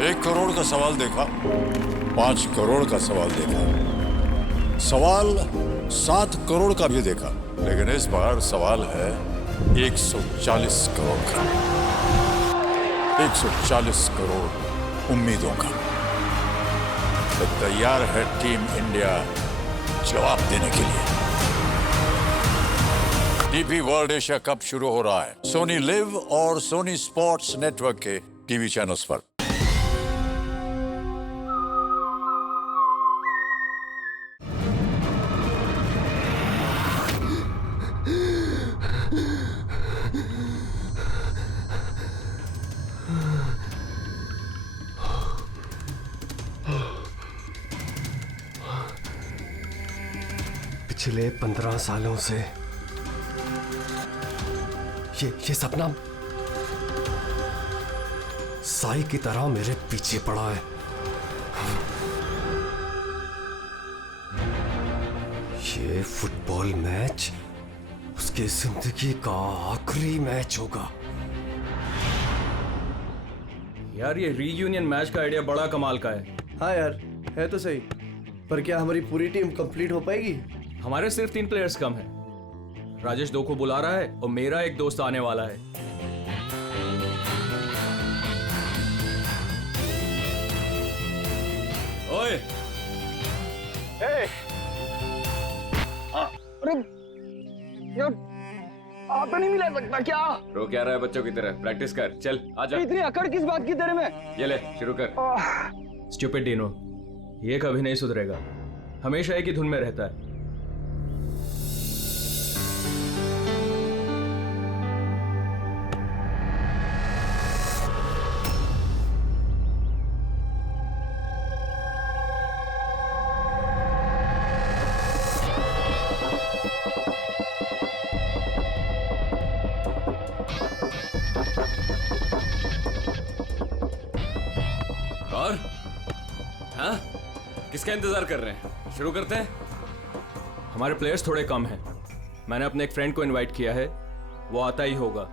1 करोड़ का सवाल देखा, 5 करोड़ का सवाल देखा, सवाल 7 करोड़ का भी देखा, लेकिन इस बार सवाल है 140 करोड़ का। 140 करोड़ उम्मीदों का। तो तैयार है टीम इंडिया जवाब देने के लिए। डीपी वर्ल्ड एशिया कप शुरू हो रहा है सोनी लिव और सोनी स्पोर्ट्स नेटवर्क के टीवी चैनल्स पर। पिछले 15 सालों से ये सपना साई की तरह मेरे पीछे पड़ा है। ये फुटबॉल मैच उसकी जिंदगी का आखिरी मैच होगा। यार ये रीयूनियन मैच का आइडिया बड़ा कमाल का है। हाँ यार, है तो सही, पर क्या हमारी पूरी टीम कंप्लीट हो पाएगी? हमारे सिर्फ 3 प्लेयर्स कम हैं। राजेश 2 को बुला रहा है और मेरा एक दोस्त आने वाला है। ओए, अरे यार, आप नहीं मिला सकता क्या? रो क्या रहा है बच्चों की तरह? प्रैक्टिस कर, चल आजा। इतनी अकड़ किस बात की तेरे में? ये ले शुरू कर। स्टूपिड डीनो, ये कभी नहीं सुधरेगा, हमेशा एक ही धुन में रहता है। और हाँ, किसका इंतजार कर रहे हैं? शुरू करते हैं। हमारे प्लेयर्स थोड़े कम हैं। मैंने अपने एक फ्रेंड को इनवाइट किया है, वो आता ही होगा।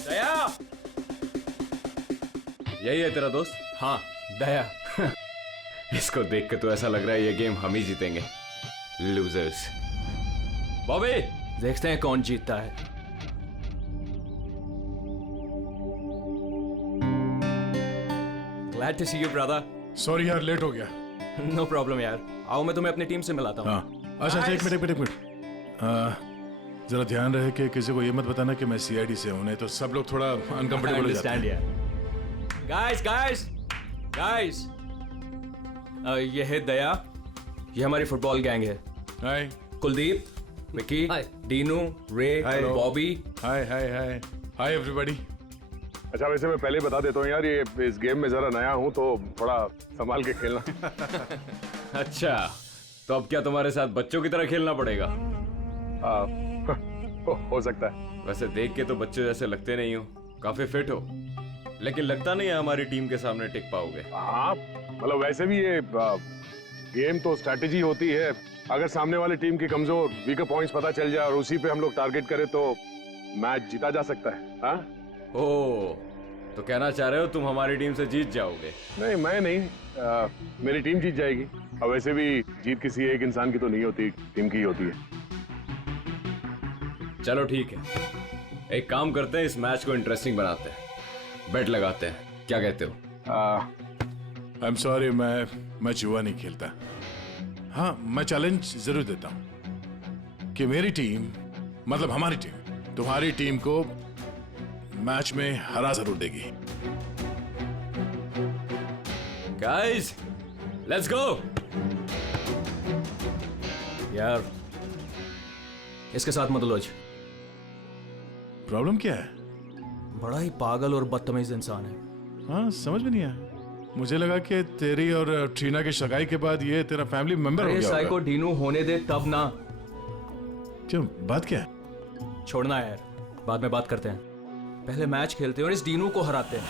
दया, यही है तेरा दोस्त? हाँ दया। इसको देख के तो ऐसा लग रहा है ये गेम हम ही जीतेंगे। लूजर्स। बॉबी, देखते हैं कौन जीतता है। Glad to see you, brother. Sorry यार, लेट हो गया। No problem यार। आओ मैं तुम्हें अपनी टीम से मिलाता हूँ। हाँ अच्छा, एक मिनट। जरा ध्यान रहे कि किसी को ये मत बताना कि मैं सीआईडी से हूँ, नहीं तो सब लोग थोड़ा अनकंफर्टेबल हो जाते हैं। Guys, ये है दया, ये हमारी फुटबॉल गैंग है। हाय कुलदीप, विकी, डीनू, रे, बॉबी। Hi everybody. अच्छा, वैसे मैं पहले बता देता हूँ यार, ये इस गेम में जरा नया हूँ तो थोड़ा संभाल के खेलना। अच्छा, तो अब क्या तुम्हारे साथ बच्चों की तरह खेलना पड़ेगा? हो सकता है। वैसे देख के तो बच्चों जैसे लगते नहीं हो, काफी फिट हो, लेकिन लगता नहीं है हमारी टीम के सामने टिक पाओगे। हाँ, मतलब वैसे भी ये गेम तो स्ट्रैटेजी होती है। अगर सामने वाली टीम की कमजोर वीकर पॉइंट्स पता चल जाए और उसी पे हम लोग टारगेट करें तो मैच जीता जा सकता है। हाँ? ओह, तो कहना चाह रहे हो तुम हमारी टीम से जीत जाओगे? नहीं, मैं नहीं, मेरी टीम जीत जाएगी। और वैसे भी जीत किसी एक इंसान की तो नहीं होती, टीम की ही होती है। चलो ठीक है, एक काम करते हैं, इस मैच को इंटरेस्टिंग बनाते हैं, बेट लगाते हैं, क्या कहते हो? आई एम सॉरी, मैं जुआ नहीं खेलता। हाँ, मैं चैलेंज जरूर देता हूँ कि मेरी टीम, मतलब हमारी टीम, तुम्हारी टीम को मैच में हरा जरूर देगी। Guys, let's go. यार, इसके साथ मत उलझ। प्रॉब्लम क्या है? बड़ा ही पागल और बदतमीज इंसान है। हाँ, समझ में नहीं आया। मुझे लगा कि तेरी और ट्रीना की सगाई के बाद ये तेरा फैमिली मेंबर हो गया साई को होगा। डीनू होने दे तब ना। क्यों, बात क्या है? छोड़ना यार, बाद में बात करते हैं, पहले मैच खेलते हैं और इस डीनू को हराते हैं।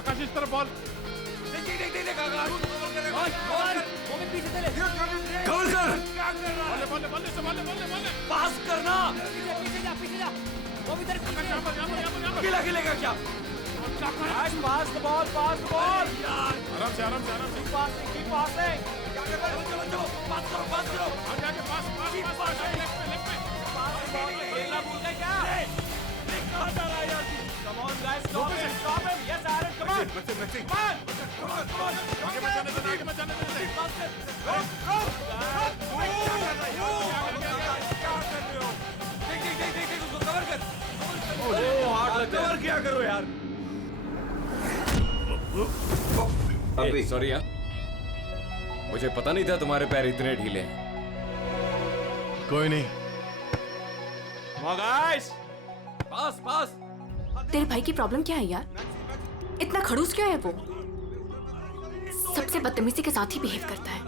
आकाश इस तरफ बॉल। पास करना। क्या? Pass the ball, pass the ball. आराम से आराम से आराम से। पास है। पास करो, पास करो। आगे आगे पास पास पास पास लेफ्ट में लेफ्ट में। खेलना भूल गए क्या? कहाँ जा रहा है यार? Come on guys, stop him, stop him. Yes, Aaron, come on. Come on. आगे मत जाने देना, आगे मत जाने देना। देख उसको कवर कर। ओह हार्ड लग गया। कवर क्या करो यार? अभी सॉरी यार, मुझे पता नहीं था तुम्हारे पैर इतने ढीले हैं। कोई नहीं। Come on guys. पास पास। तेरे भाई की प्रॉब्लम क्या है यार? इतना खड़ूस क्यों है वो? सबसे बदतमीजी के साथ ही बिहेव करता है।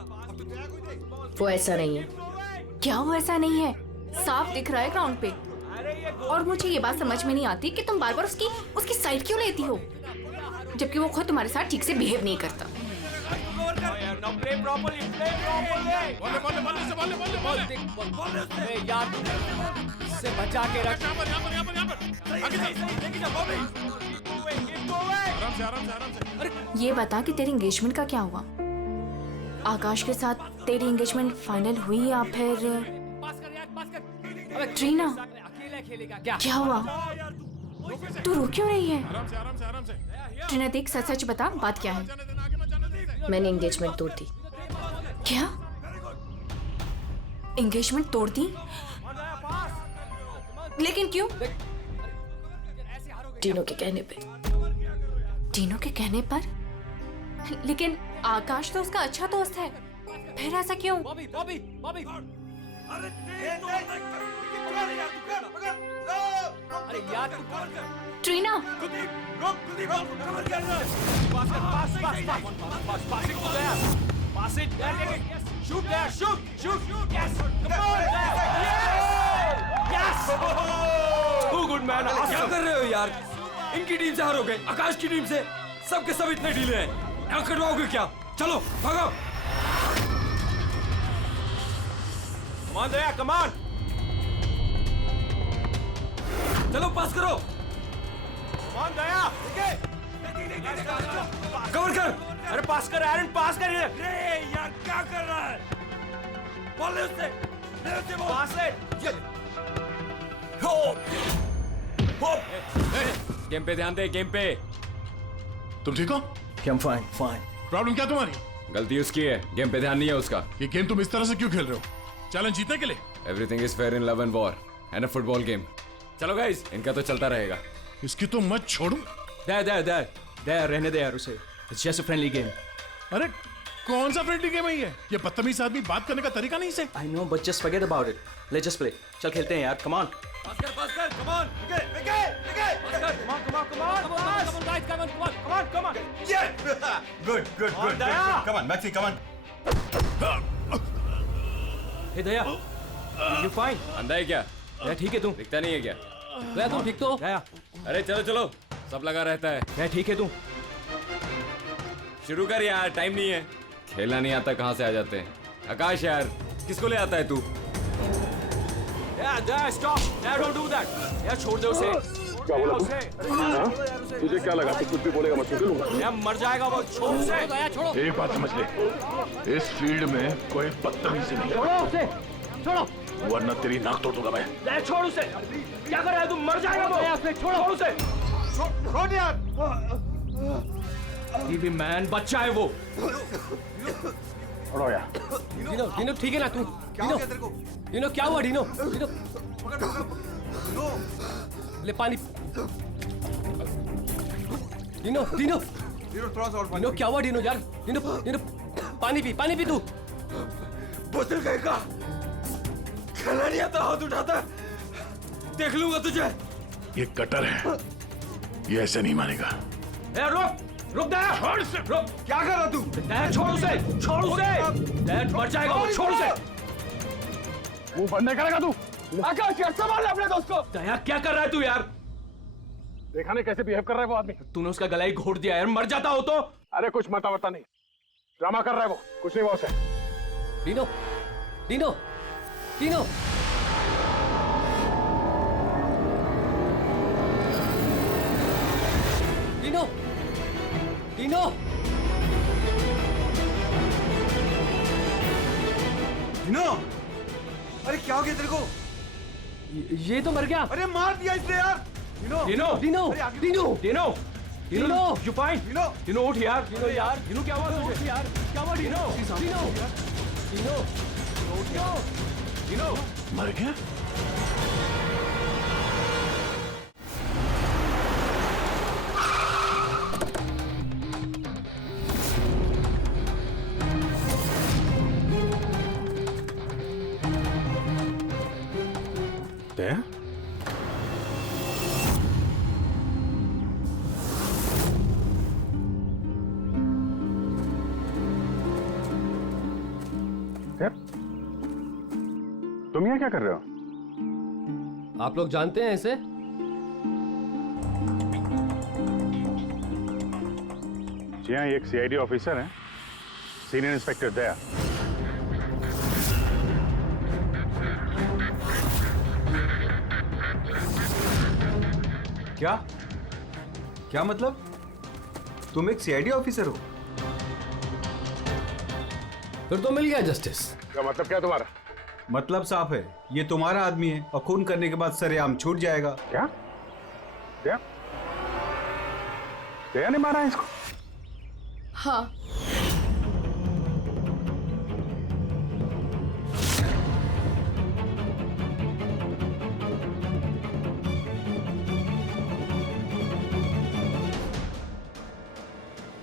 वो ऐसा नहीं है। क्या वो ऐसा नहीं है? साफ दिख रहा है ग्राउंड पे। और मुझे ये बात समझ में नहीं आती कि तुम बार बार उसकी साइड क्यों लेती हो, जबकि वो खुद तुम्हारे साथ ठीक से बिहेव नहीं करता। से बचा के रख। आराम से आराम से आराम से। ये बता कि तेरी एंगेजमेंट का क्या हुआ? आकाश के साथ तेरी एंगेजमेंट फाइनल हुई या फिर? ट्रीना, क्या हुआ? तू रो क्यों रही है? आराम से आराम से आराम से। ट्रीना देख, सच सच बता, बात क्या है? जाने देना, आगे मत जाने देना। मैंने एंगेजमेंट तोड़ दी। क्या? एंगेजमेंट तोड़ दी? लेकिन क्यों? टीनो के कहने पे। टीनो के कहने पर? लेकिन आकाश तो उसका अच्छा दोस्त है, फिर ऐसा क्यों? अरे यार तू Trina, Pass it. Shoot there. Shoot. Yes. Come on. Yes. Too good man. क्या कर रहे हो यार? इनकी टीम से हारोगे, आकाश की टीम से। सबके सब इतने ढीले हैं। यहाँ कटवाओगे क्या? चलो भागो। Come on Daya, come on. चलो पास करो। Come on Daya. कवर कर। अरे पास कर एरन, पास कर इधर। रे यार क्या कर रहा है? बॉल ले उससे बॉल। पास है। हो गेम पे ध्यान दे, गेम पे। तुम ठीक हो? I'm fine. प्रॉब्लम क्या तुम्हारी? गलती उसकी है, गेम पे ध्यान नहीं है उसका। ये गेम तुम इस तरह से क्यों खेल रहे हो? चैलेंज जीतने के लिए? Everything is fair in love and war and a football game. चलो गाइस, इनका तो चलता रहेगा। इसकी तो मत छोड़ू। दे रहने दे यार उसे। It's just a friendly game. अरे कौन सा फ्रेंडली गेम है ये? बदतमीज आदमी बात करने का तरीका नहीं से। I know, but just forget about it. Let's just play. चल खेलते हैं यार. Come on. पास कर. Come on. Okay. Come on, guys. Come on. Yeah. Good. Come on, Maxi, come on. Hey Daya, you fine? अंधा है क्या? मैं ठीक है तू? दिखता नहीं है क्या? दया तुम ठीक तो हो? दया, अरे चलो, सब लगा रहता है। मैं ठीक है तू? शुरू कर यार, टाइम नहीं है। खेलना नहीं आता कहाँ से आ जाते हैं? आकाश यार, किसको ले आता है तू? दया stop. Daya don't do that. यार छोड़ दे उसे. क्या बोला तू? तुझे क्या लगा तू कुछ भी बोलेगा मैं सुन लूंगा? यार मर जाएगा वो, छोड़ उसे. दया छोड़ो. एक बात समझ ले, इस फील्ड में कोई बदतमीजी नहीं। छोड़ो उसे. छोड़ो. वरना तेरी नाक तोड़ दूंगा मैं। दया छोड़ उसे. क्या कर रहा है तू? मर जाएगा वो. दया उसे छोड़ उसे. छोड़ यार. टीवी मैन बच्चा है वो. छोड़ो यार। डिनो ठीक है ना तू? डिनो क्या हुआ? डिनो ले पानी. डिनो क्या हुआ? डिनो यार, डिनो पानी पी तू. बोतल कहेगा खेलना नहीं आता, हाथ उठाता है. देख लूंगा तुझे. ये कटर है, ये ऐसे नहीं मानेगा। रुक. रुक दया, रुक। क्या कर रहा तू? दया छोड़ उसे, छोड़ उसे। दया मर जाएगा वो, छोड़ उसे। मुंह बंद नहीं करेगा तू? आकाश यार संभाल अपने दोस्त को। दया क्या कर रहा है तू यार? देखा नहीं कैसे बिहेव कर रहा है वो आदमी? तूने उसका गला ही घोट दिया यार, मर जाता हो तो। अरे कुछ मता नहीं, ड्रामा कर रहा है वो, कुछ नहीं हुआ उसे। Dino, Dino, Dino. Dino, Dino. Dino, अरे क्या हो गया तेरे को? ये तो मर गया। अरे मार दिया इसने यार। डिनो, डिनो, डिनो, अरे आगे- डिनो, डिनो, डिनो, यू फाइन? डिनो, डिनो उठ यार। डिनो यार, डिनो क्या हुआ तुझे? यार क्या हुआ डिनो? डिनो, डिनो, डिनो, डिनो। मर गया? दया? तुम यहाँ क्या कर रहे हो? आप लोग जानते हैं इसे? जी हाँ, ये एक सीआईडी ऑफिसर है, सीनियर इंस्पेक्टर दया। क्या? क्या मतलब? तुम एक सीआईडी ऑफिसर हो? फिर तो मिल गया जस्टिस। क्या मतलब क्या तुम्हारा? मतलब साफ है, ये तुम्हारा आदमी है और खून करने के बाद सरेआम छूट जाएगा। क्या? दया? दया ने मारा है इसको? हाँ।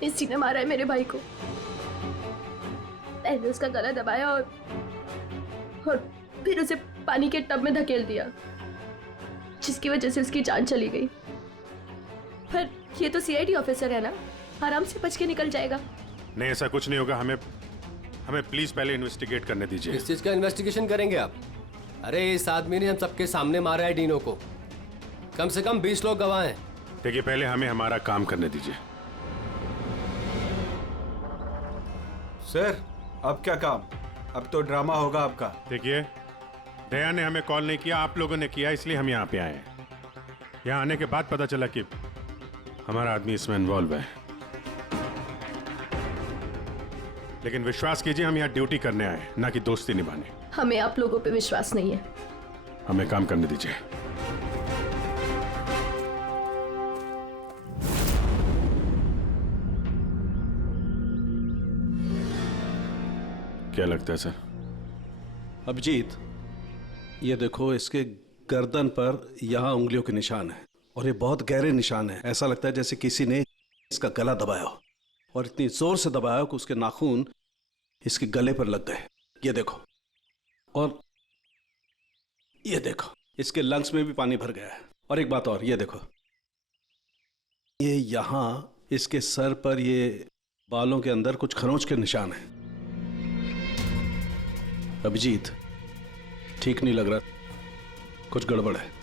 इसी ने मारा है मेरे भाई को। पहले उसका गला दबाया और फिर उसे पानी के टब में धकेल दिया, जिसकी वजह से उसकी जान चली गई। पर ये तो सीआईडी ऑफिसर है ना, आराम से बच के निकल जाएगा। नहीं, ऐसा कुछ नहीं होगा। हमें प्लीज पहले इन्वेस्टिगेट करने दीजिए। किस चीज का इन्वेस्टिगेशन करेंगे आप? अरे इस आदमी ने हम सबके सामने मारा है डीनो को। कम से कम 20 लोग गवाह हैं। देखिए, पहले हमें हमारा काम करने दीजिए। सर, अब क्या काम? अब तो ड्रामा होगा आपका। देखिए, दया ने हमें कॉल नहीं किया, आप लोगों ने किया, इसलिए हम यहाँ पे आए हैं। यहाँ आने के बाद पता चला कि हमारा आदमी इसमें इन्वॉल्व है। लेकिन विश्वास कीजिए, हम यहाँ ड्यूटी करने आए हैं, ना कि दोस्ती निभाने। हमें आप लोगों पे विश्वास नहीं है। हमें काम करने दीजिए। क्या लगता है सर? अभिजीत, ये देखो, इसके गर्दन पर यहाँ उंगलियों के निशान है और ये बहुत गहरे निशान है। ऐसा लगता है जैसे किसी ने इसका गला दबाया हो और इतनी जोर से दबाया हो कि उसके नाखून इसके गले पर लग गए। ये देखो, और ये देखो, इसके लंग्स में भी पानी भर गया है। और एक बात और, ये देखो, ये यहाँ इसके सर पर ये बालों के अंदर कुछ खरोंच के निशान है। अभिजीत, ठीक नहीं लग रहा, कुछ गड़बड़ है।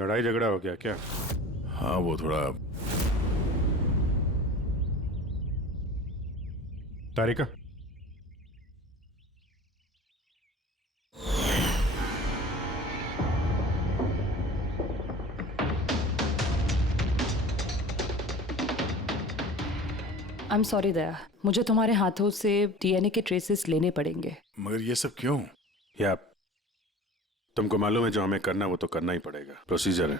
लड़ाई झगड़ा हो गया क्या? हाँ, वो थोड़ा। तारिका, I'm sorry दया, मुझे तुम्हारे हाथों से डीएनए के ट्रेसेस लेने पड़ेंगे। मगर ये सब क्यों? या तुमको मालूम है जो हमें करना वो तो करना ही पड़ेगा, प्रोसीजर है।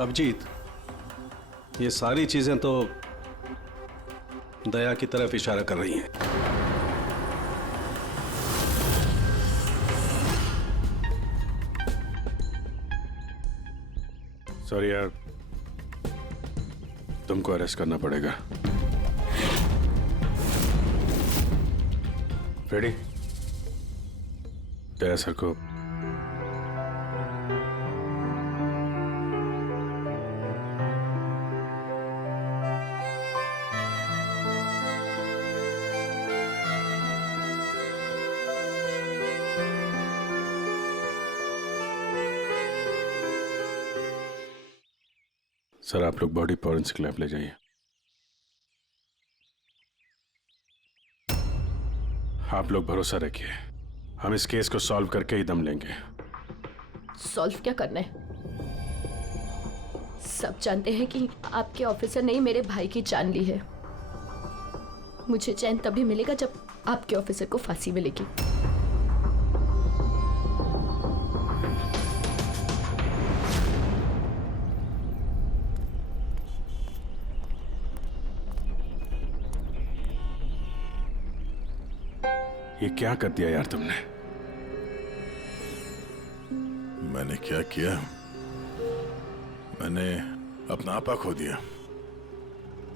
अभिजीत, ये सारी चीजें तो दया की तरफ इशारा कर रही हैं। सॉरी यार, तुमको अरेस्ट करना पड़ेगा। रेडी? तेरा सर को सर, आप लोग बॉडी फॉरेंसिक लैब ले जाइए। आप लोग भरोसा रखिए, हम इस केस को सॉल्व करके ही दम लेंगे। सॉल्व क्या करना है? सब जानते हैं कि आपके ऑफिसर ने ही मेरे भाई की जान ली है। मुझे चैन तभी मिलेगा जब आपके ऑफिसर को फांसी मिलेगी। ये क्या कर दिया यार तुमने? मैंने क्या किया? मैंने अपना आपा खो दिया,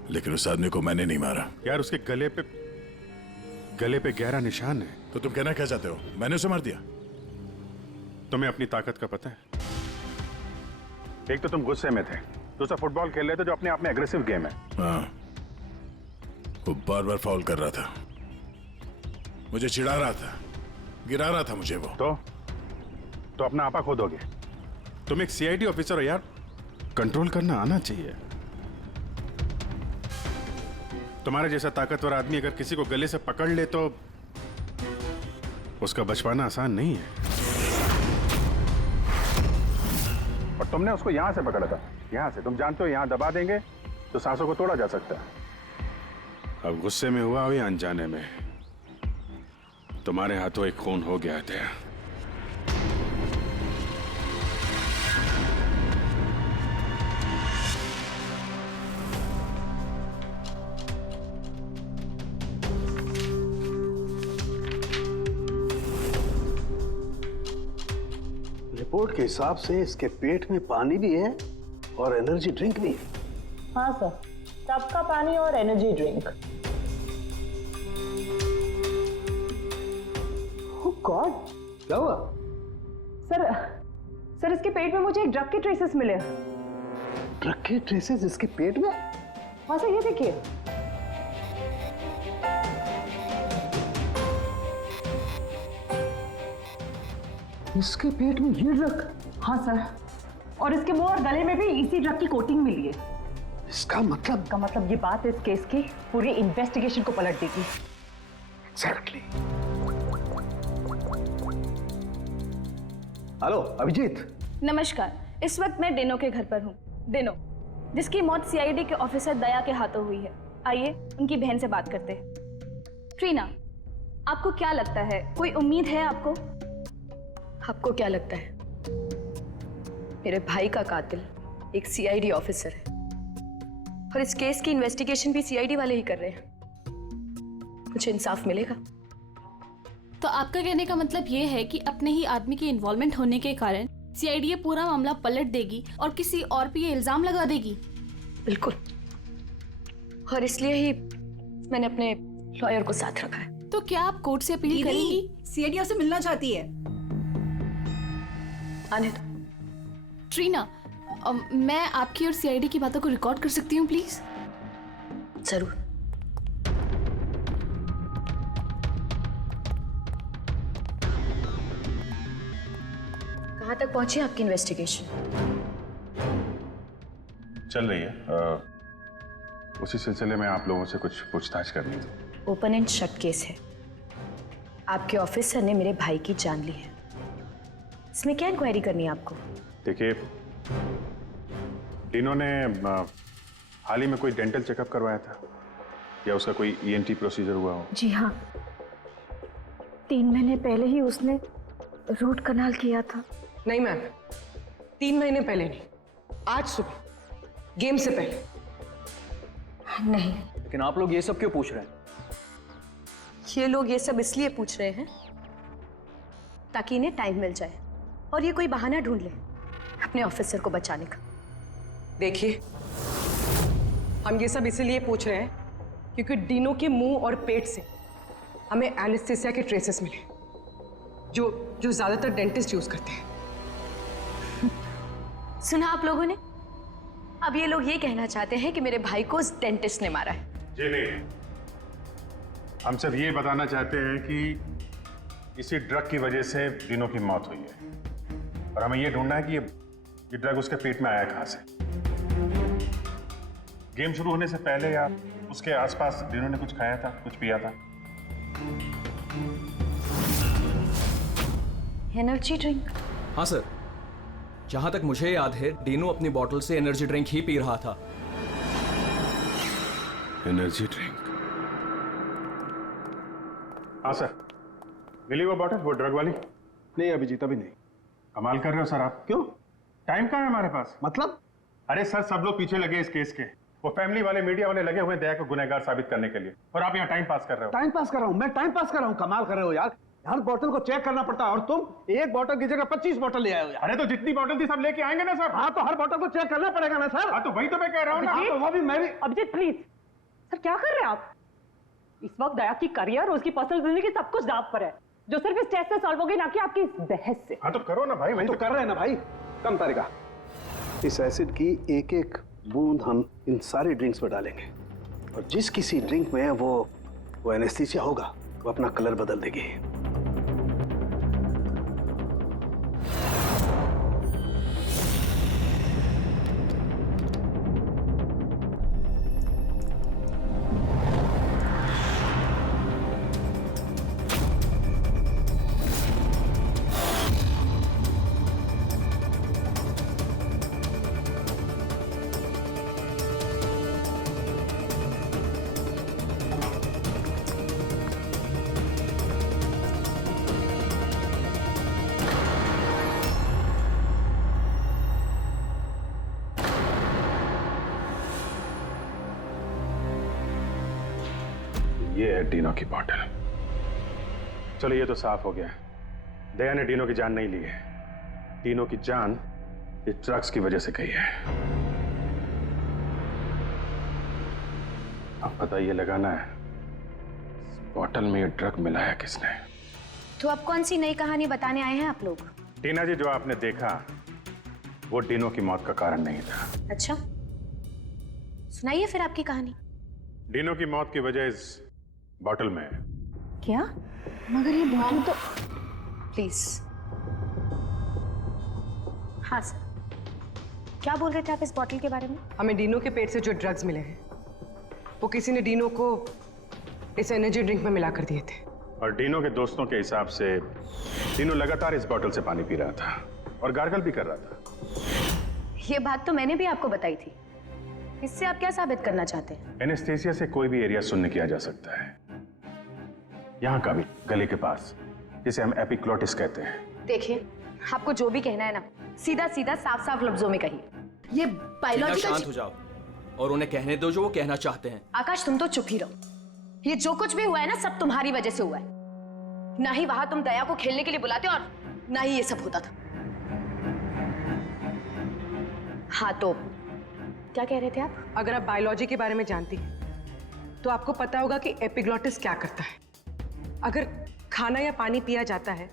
लेकिन उस आदमी को मैंने नहीं मारा। यार उसके गले पे गहरा निशान है। तो तुम कहना क्या चाहते हो? मैंने उसे मार दिया? तुम्हें अपनी ताकत का पता है? एक तो तुम गुस्से में थे, दूसरा फुटबॉल खेल रहे थे जो अपने आप में एग्रेसिव गेम है। हाँ, वो बार बार फाउल कर रहा था, मुझे चिढ़ा रहा था, गिरा रहा था मुझे। वो तो अपना आपा खो दोगे? तुम एक सीआईडी ऑफिसर हो यार, कंट्रोल करना आना चाहिए। तुम्हारे जैसा ताकतवर आदमी अगर किसी को गले से पकड़ ले तो उसका बच पाना आसान नहीं है। और तुमने उसको यहां से पकड़ा था, यहां से। तुम जानते हो यहां दबा देंगे तो सांसों को तोड़ा जा सकता है। अब गुस्से में हुआ हो या अनजाने में, तुम्हारे हाथों एक खून हो गया था। रिपोर्ट के हिसाब से इसके पेट में पानी भी है और एनर्जी ड्रिंक भी है। हाँ सर, टब का पानी और एनर्जी ड्रिंक। गॉड, क्या हुआ? सर इसके पेट में मुझे एक ड्रग के ट्रेसेस मिले। ड्रग के ट्रेसेस इसके पेट में? हाँ सर, ये देखिए। इसके पेट में ये ड्रग? हाँ सर, और इसके मुंह और गले में भी इसी ड्रग की कोटिंग मिली है। इसका मतलब ये बात इस केस की पूरी इन्वेस्टिगेशन को पलट देगी। एग्जैक्टली। हेलो अभिजीत। नमस्कार, इस वक्त मैं डेनो के घर पर हूँ। डेनो, जिसकी मौत सीआईडी के ऑफिसर दया के हाथों हुई है। आइए उनकी बहन से बात करते हैं। ट्रीना, आपको क्या लगता है, कोई उम्मीद है आपको? आपको क्या लगता है? मेरे भाई का कातिल एक सीआईडी ऑफिसर है और इस केस की इन्वेस्टिगेशन भी सीआईडी वाले ही कर रहे हैं। मुझे इंसाफ मिलेगा? तो आपका कहने का मतलब ये है कि अपने ही आदमी के इन्वॉल्वमेंट होने के कारण सीआईडी ये पूरा मामला पलट देगी और किसी और पे ये इल्जाम लगा देगी? बिल्कुल, और इसलिए ही मैंने अपने लॉयर को साथ रखा है। तो क्या आप कोर्ट से अपील करेंगी? सीआईडी आपसे मिलना चाहती है। आने दो। ट्रीना, मैं आपकी और सीआईडी की बातों को रिकॉर्ड कर सकती हूँ प्लीज? जरूर। कहाँ तक पहुंची आपकी इन्वेस्टिगेशन? चल रही है। उसी सिलसिले में आप लोगों से कुछ पूछताछ करनी थी। ओपन एंड शट केस है। आपके ऑफिसर ने मेरे भाई की जान ली है। इसमें क्या इंक्वायरी करनी है आपको? देखिए, तीनों ने हाल ही में कोई डेंटल चेकअप करवाया था या उसका कोई ईएनटी प्रोसीजर हुआ हो? जी हाँ, 3 महीने पहले ही उसने रूट कनाल किया था। नहीं मैम, 3 महीने पहले नहीं, आज सुबह गेम से पहले। नहीं, लेकिन आप लोग ये सब क्यों पूछ रहे हैं? ये लोग ये सब इसलिए पूछ रहे हैं ताकि इन्हें टाइम मिल जाए और ये कोई बहाना ढूंढ ले अपने ऑफिसर को बचाने का। देखिए, हम ये सब इसीलिए पूछ रहे हैं क्योंकि डीनो के मुंह और पेट से हमें एनेस्थीसिया के ट्रेसेस मिले जो ज्यादातर डेंटिस्ट यूज करते हैं। सुना आप लोगों ने? अब ये लोग ये कहना चाहते हैं कि मेरे भाई को उस डेंटिस्ट ने मारा है। जी नहीं, हम सिर्फ ये बताना चाहते हैं कि इसी ड्रग की वजह से डीनो की मौत हुई है और हमें ये ढूंढना है कि ये ड्रग उसके पेट में आया कहां से। गेम शुरू होने से पहले या उसके आसपास डीनो ने कुछ खाया था, कुछ पिया था? Energy drink? हाँ सर, जहां तक मुझे याद है डीनो अपनी बोतल से एनर्जी ड्रिंक ही पी रहा था। Energy drink? हाँ सर, मिली वो बॉटल, वो ड्रग वाली? नहीं अभिजीत, अभी नहीं। कमाल कर रहे हो सर आप। क्यों? टाइम कहाँ है हमारे पास? मतलब? अरे सर, सब लोग पीछे लगे इस केस के। वो फैमिली वाले, मीडिया वाले लगे हुए दया को गुनहगार साबित करने के लिए, और आप यहाँ टाइम पास कर रहे हो। टाइम पास कर रहा हूँ? मैं टाइम पास कर रहा हूँ? कमाल कर रहे हो यार, हर बोतल को चेक करना पड़ता है और तुम एक बोतल की जगह 25 बोतल ले आए हो यार। अरे तो जितनी बोतल थी सब लेके आएंगे ना सर। हाँ तो हर बोतल को चेक करना पड़ेगा ना सर। हाँ तो वही तो मैं कह रहा हूँ ना। हाँ, तो वो भी मैं भी। अभिजीत प्लीज, सर क्या कर रहे हैं आप? इस वक्त दया की करियर और उसकी पर्सनल जिंदगी सब कुछ दांव पर है, जो सिर्फ इस टेस्ट से सॉल्व होगी, ना कि आपकी इस बहस से। हाँ तो करो ना भाई, वही तो कर रहे हैं ना भाई। कम तरीका, इस एसिड की एक एक बूंद हम इन सारे ड्रिंक्स में डालेंगे और जिस किसी ड्रिंक में वो एनेस्थीसिया होगा वो अपना कलर बदल देगी। ये है डीनो की बॉटल। चलो ये तो साफ हो गया, दया ने डीनो की जान नहीं ली है। डीनो की जान इस ड्रग्स की वजह से गई है। अब पता ये लगाना है इस बॉटल में ये ड्रग मिलाया किसने। तो अब कौन सी नई कहानी बताने आए हैं आप लोग? टीना जी, जो आपने देखा वो डीनो की मौत का कारण नहीं था। अच्छा, सुनाइए फिर आपकी कहानी। डीनो की मौत की वजह इस बॉटल में है। क्या? मगर ये बॉटल तो प्लीज। हाँ सर, क्या बोल रहे थे आप इस बॉटल के बारे में? हमें डीनो के पेट से जो ड्रग्स मिले हैं वो किसी ने डीनो को इस एनर्जी ड्रिंक में मिला कर दिए थे। और डीनो के दोस्तों के हिसाब से डीनो लगातार इस बॉटल से पानी पी रहा था और गार्गल भी कर रहा था। ये बात तो मैंने भी आपको बताई थी। इससे आप क्या साबित करना चाहते हैं? एनेस्थीसिया से कोई भी एरिया सुन्न किया जा सकता है, यहाँ का भी, गले के पास, जिसे हम एपिग्लोटिस कहते हैं। देखिए, आपको जो भी कहना है ना, सीधा सीधा साफ साफ लफ्जों में कहिए। ये बायोलॉजिकल। शांत हो जाओ और उन्हें कहने दो जो वो कहना चाहते हैं। आकाश, तुम तो चुप ही रहो। ये जो कुछ भी हुआ है ना, सब तुम्हारी वजह से हुआ है। ना ही वहां तुम दया को खेलने के लिए बुलाते और ना ही ये सब होता था। हाँ तो क्या कह रहे थे आप? अगर आप बायोलॉजी के बारे में जानती हैं तो आपको पता होगा कि एपिग्लोटिस क्या करता है। अगर खाना या पानी पिया जाता है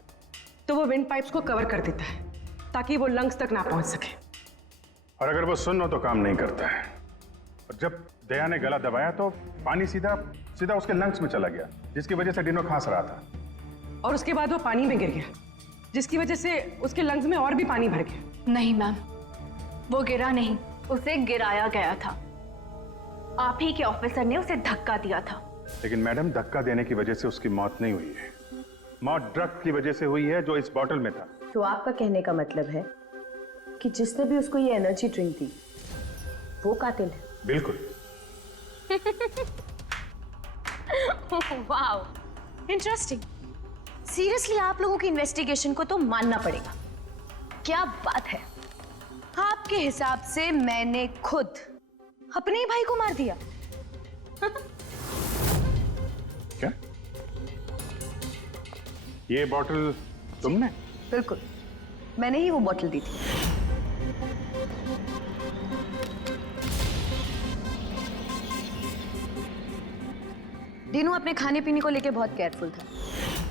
तो वो विंड पाइप्स को कवर कर देता है ताकि वो लंग्स तक ना पहुंच सके। और अगर वो सुन्न हो तो काम नहीं करता है। और जब दया ने गला दबाया तो पानी सीधा सीधा उसके लंग्स में चला गया, जिसकी वजह से डीनो खांस रहा था। और उसके बाद वो पानी में गिर गया, जिसकी वजह से उसके लंग्स में और भी पानी भर गया। नहीं मैम, वो गिरा नहीं, उसे गिराया गया था। आप ही के ऑफिसर ने उसे धक्का दिया था। लेकिन मैडम, धक्का देने की वजह से उसकी मौत नहीं हुई है। मौत ड्रग की वजह से हुई है जो इस बॉटल में था। तो आपका कहने का मतलब है कि जिसने भी उसको ये एनर्जी ड्रिंक दी वो कातिल है? बिल्कुल। Wow, interesting. सीरियसली आप लोगों की इन्वेस्टिगेशन को तो मानना पड़ेगा। क्या बात है। आपके हिसाब से मैंने खुद अपने ही भाई को मार दिया? क्या? ये बॉटल तुमने? बिल्कुल, मैंने ही वो बॉटल दी थी। डीनू अपने खाने पीने को लेके बहुत केयरफुल था।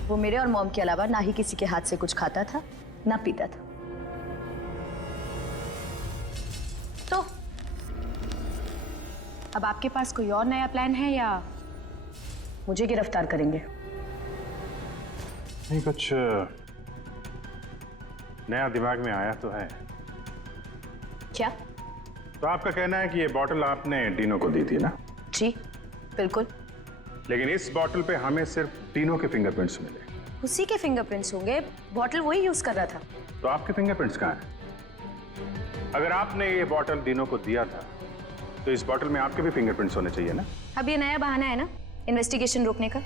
वो मेरे और मॉम के अलावा ना ही किसी के हाथ से कुछ खाता था ना पीता था। तो अब आपके पास कोई और नया प्लान है या मुझे गिरफ्तार करेंगे? नहीं, कुछ नया दिमाग में आया तो है। क्या? तो आपका कहना है कि ये बॉटल आपने डीनो को दी थी ना? जी बिल्कुल। लेकिन इस बॉटल पे हमें सिर्फ डीनो के फिंगरप्रिंट्स मिले। उसी के फिंगरप्रिंट्स होंगे, बॉटल वही यूज कर रहा था। तो आपके फिंगरप्रिंट्स कहाँ हैं? अगर आपने ये बॉटल डीनो को दिया था तो इस बॉटल में आपके भी फिंगरप्रिंट्स होने चाहिए ना? अब ये नया बहाना है ना इन्वेस्टिगेशन रोकने का।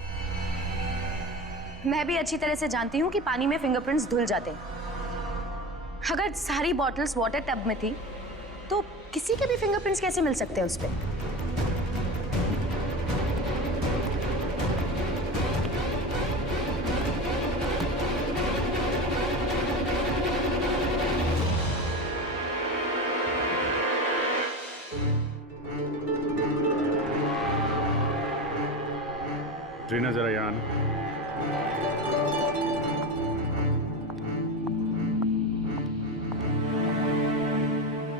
मैं भी अच्छी तरह से जानती हूँ कि पानी में फिंगरप्रिंट्स धुल जाते हैं। अगर सारी बॉटल्स वाटर टब में थी तो किसी के भी फिंगरप्रिंट्स कैसे मिल सकते हैं उस पर? ट्रीना जरा यहाँ आना।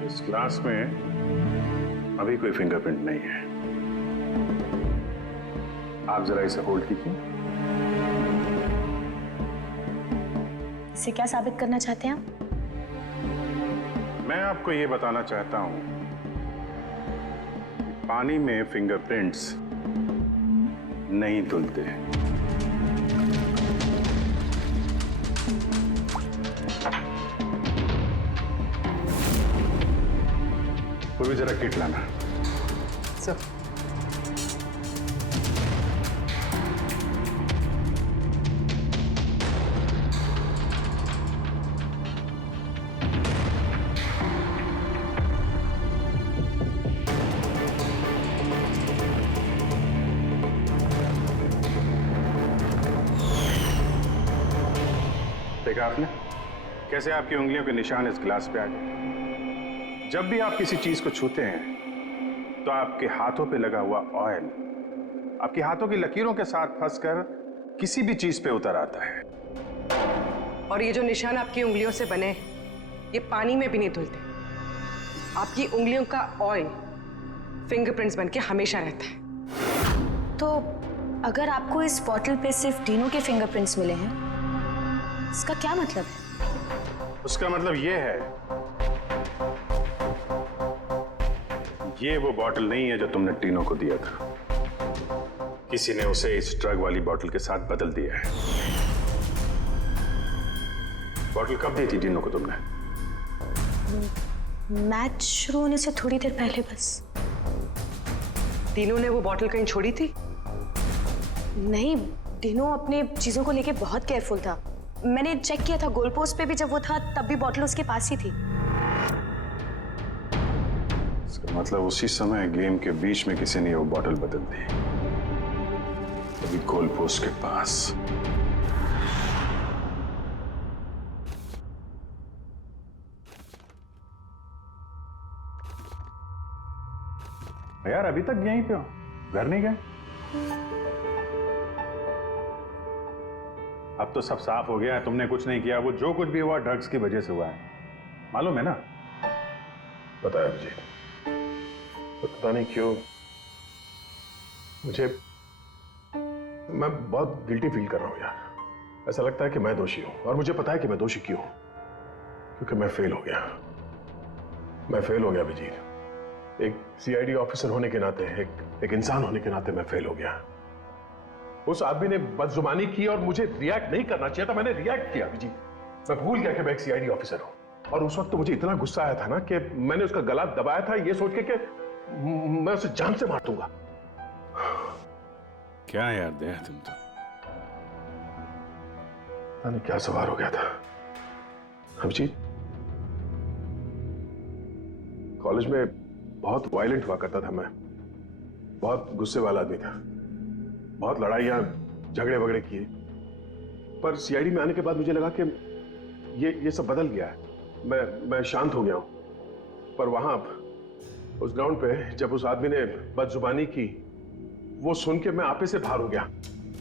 इस ग्लास में अभी कोई फिंगरप्रिंट नहीं है। आप जरा इसे होल्ड कीजिए। इसे क्या साबित करना चाहते हैं आप? मैं आपको ये बताना चाहता हूं कि पानी में फिंगरप्रिंट्स नहीं धुलते। वो भी जरा किट लाना। सर देखा आपने कैसे आपकी उंगलियों के निशान इस गिलास पे आ गए? जब भी आप किसी चीज को छूते हैं तो आपके हाथों पे लगा हुआ ऑयल आपके हाथों की लकीरों के साथ फंसकर किसी भी चीज पे उतर आता है। और ये जो निशान आपकी उंगलियों से बने ये पानी में भी नहीं धुलते। आपकी उंगलियों का ऑयल फिंगरप्रिंट्स बनके हमेशा रहता है। तो अगर आपको इस बॉटल पे सिर्फ डीनो के फिंगरप्रिंट्स मिले हैं, इसका क्या मतलब है? उसका मतलब ये है, ये वो बॉटल नहीं है जो तुमने टीनो को दिया था। किसी ने उसे इस ड्रग वाली बॉटल के साथ बदल दिया है। बॉटल कब दी थी टीनो को तुमने? मैच शुरू होने से थोड़ी देर पहले बस। टीनो ने वो बॉटल कहीं छोड़ी थी? नहीं, टीनो अपने चीजों को लेके बहुत केयरफुल था। मैंने चेक किया था, गोल पोस्ट पे भी जब वो था तब भी बॉटल उसके पास ही थी। इसका मतलब उसी समय गेम के बीच में किसी ने वो बॉटल बदल दी, तभी गोल पोस्ट के पास। यार अभी तक यहीं पे हो, घर नहीं गए? अब तो सब साफ हो गया है, तुमने कुछ नहीं किया। वो जो कुछ भी हुआ ड्रग्स की वजह से हुआ है, मालूम है ना? पता है मुझे, तो पता नहीं क्यों मैं बहुत गिल्टी फील कर रहा हूं यार। ऐसा लगता है कि मैं दोषी हूं, और मुझे पता है कि मैं दोषी क्यों, क्योंकि मैं फेल हो गया। मैं फेल हो गया अभिजीत। एक सीआईडी ऑफिसर होने के नाते, एक इंसान होने के नाते मैं फेल हो गया। उस आदमी ने बदजुबानी की और मुझे रिएक्ट नहीं करना चाहिए था, मैंने रिएक्ट किया अभिजीत। मैं भूल गया कि मैं एक सीआईडी ऑफिसर हूं, और उस वक्त तो मुझे इतना गुस्सा आया था ना कि मैंने उसका गला दबाया था ये सोच के कि मैं उसे जान से मार दूंगा। क्या यार दया तुम तो। पता नहीं क्या सवार हो गया था अभिजीत। कॉलेज में बहुत वायलेंट हुआ करता था मैं, बहुत गुस्से वाला आदमी था, बहुत लड़ाइयाँ झगड़े वगड़े किए। पर सीआईडी में आने के बाद मुझे लगा कि ये सब बदल गया है, मैं शांत हो गया हूँ। पर वहां उस ग्राउंड पे जब उस आदमी ने बदजुबानी की, वो सुन के मैं आपे से बाहर हो गया।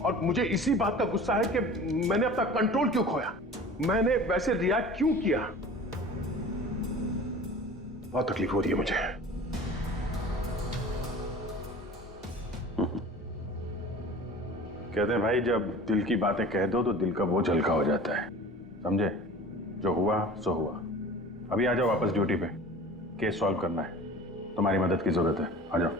और मुझे इसी बात का गुस्सा है कि मैंने अपना कंट्रोल क्यों खोया, मैंने वैसे रिएक्ट क्यों किया। बहुत तकलीफ हो रही है मुझे। कहते हैं भाई, जब दिल की बातें कह दो तो दिल का बोझ हल्का हो जाता है, समझे? जो हुआ सो हुआ। अभी आ जाओ वापस ड्यूटी पे, केस सॉल्व करना है, तुम्हारी मदद की जरूरत है, आ जाओ।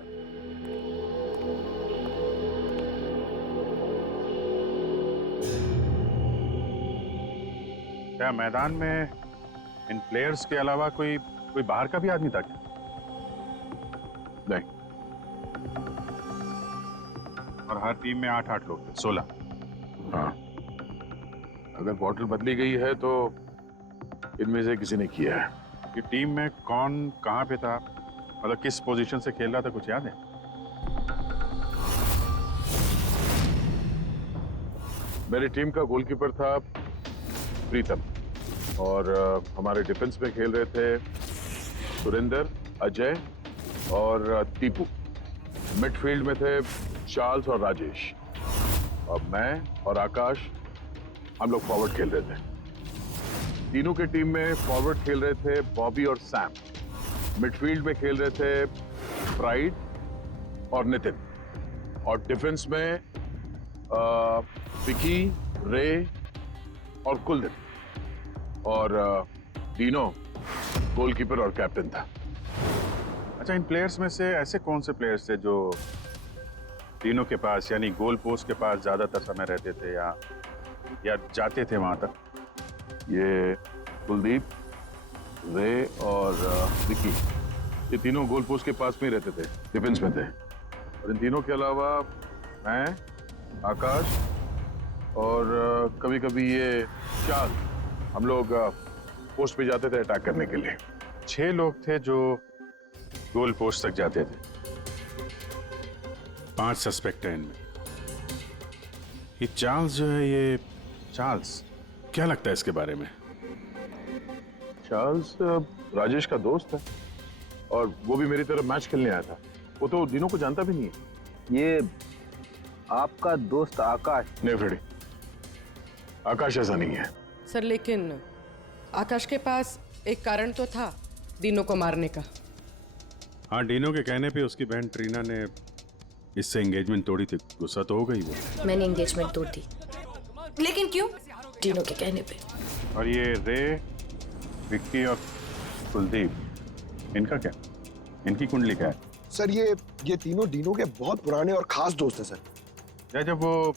क्या मैदान में इन प्लेयर्स के अलावा कोई बाहर का भी आदमी था क्या? नहीं। और हर टीम में 8-8 लोग थे, 16। हाँ, अगर बॉटल बदली गई है तो इनमें से किसी ने किया है। कि टीम में कौन कहां पे था, मतलब किस पोजीशन से खेल रहा था, कुछ याद है? मेरी टीम का गोलकीपर था प्रीतम, और हमारे डिफेंस में खेल रहे थे सुरेंद्र, अजय और टीपू। मिडफील्ड में थे चार्ल्स और राजेश, और मैं और आकाश, हम लोग फॉरवर्ड खेल रहे थे। तीनों के टीम में फॉरवर्ड खेल रहे थे बॉबी और सैम, मिडफील्ड में खेल रहे थे प्राइड और नितिन, और डिफेंस में विकी, रे और कुलदीप, और तीनों गोलकीपर और कैप्टन था। अच्छा, इन प्लेयर्स में से ऐसे कौन से प्लेयर्स थे जो तीनों के पास, यानी गोल पोस्ट के पास ज्यादातर समय रहते थे या जाते थे वहां तक? ये कुलदीप, रे और विकी, ये तीनों गोल पोस्ट के पास में ही रहते थे, डिफेंस में थे। और इन तीनों के अलावा मैं, आकाश और कभी कभी ये चार, हम लोग पोस्ट पे जाते थे अटैक करने के लिए। 6 लोग थे जो गोल पोस्ट तक जाते थे। 5 सस्पेक्ट हैं इनमें। ये चार्ल्स जो है, ये चार्ल्स क्या लगता है इसके बारे में? चार्ल्स राजेश का दोस्त है, और वो भी मेरी तरफ मैच खेलने आया था। वो तो दिनों को जानता भी नहीं है। ये आपका दोस्त आकाश? नहीं फ्रेडी, आकाश ऐसा नहीं है सर। लेकिन आकाश के पास एक कारण तो था डीनो को मारने का। हाँ, डीनो के कहने पे उसकी बहन ट्रीना ने इससे एंगेजमेंट तोड़ी थी। गुस्सा तो हो गई वो। मैंने एंगेजमेंट तोड़ दी, लेकिन क्यों? डीनो के कहने पे। और ये रे, विक्की और कुलदीप, इनका क्या? इनकी कुंडली क्या है? सर ये तीनों डीनो के बहुत पुराने और खास दोस्त हैं सर। जब वो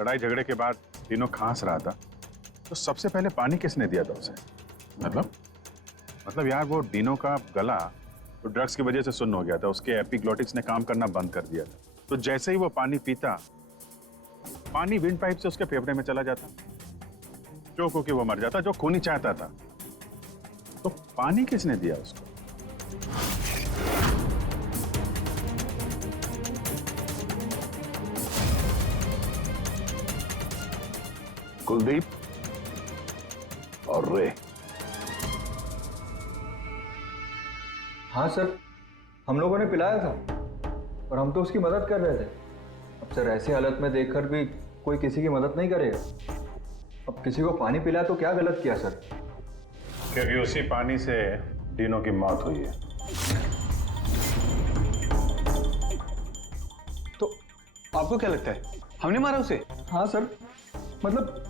लड़ाई झगड़े के बाद डीनो खांस रहा था, तो सबसे पहले पानी किसने दिया था उसे? मतलब यार, वो डीनो का गला तो ड्रग्स की वजह से सुन्न हो गया था, उसके एपिग्लोटिक्स ने काम करना बंद कर दिया था। तो जैसे ही वो पानी पीता, पानी विंड पाइप से उसके फेफड़े में चला जाता, चोक होके वो मर जाता, जो खून ही चाहता था। तो पानी किसने दिया उसको? कुलदीप और रे। हाँ सर, हम लोगों ने पिलाया था और हम तो उसकी मदद कर रहे थे। अब सर, ऐसी हालत में देखकर भी कोई किसी की मदद नहीं करेगा। अब किसी को पानी पिलाया तो क्या गलत किया सर? क्योंकि उसी पानी से डीनो की मौत हुई है। तो आपको क्या लगता है, हमने मारा उसे? हाँ सर, मतलब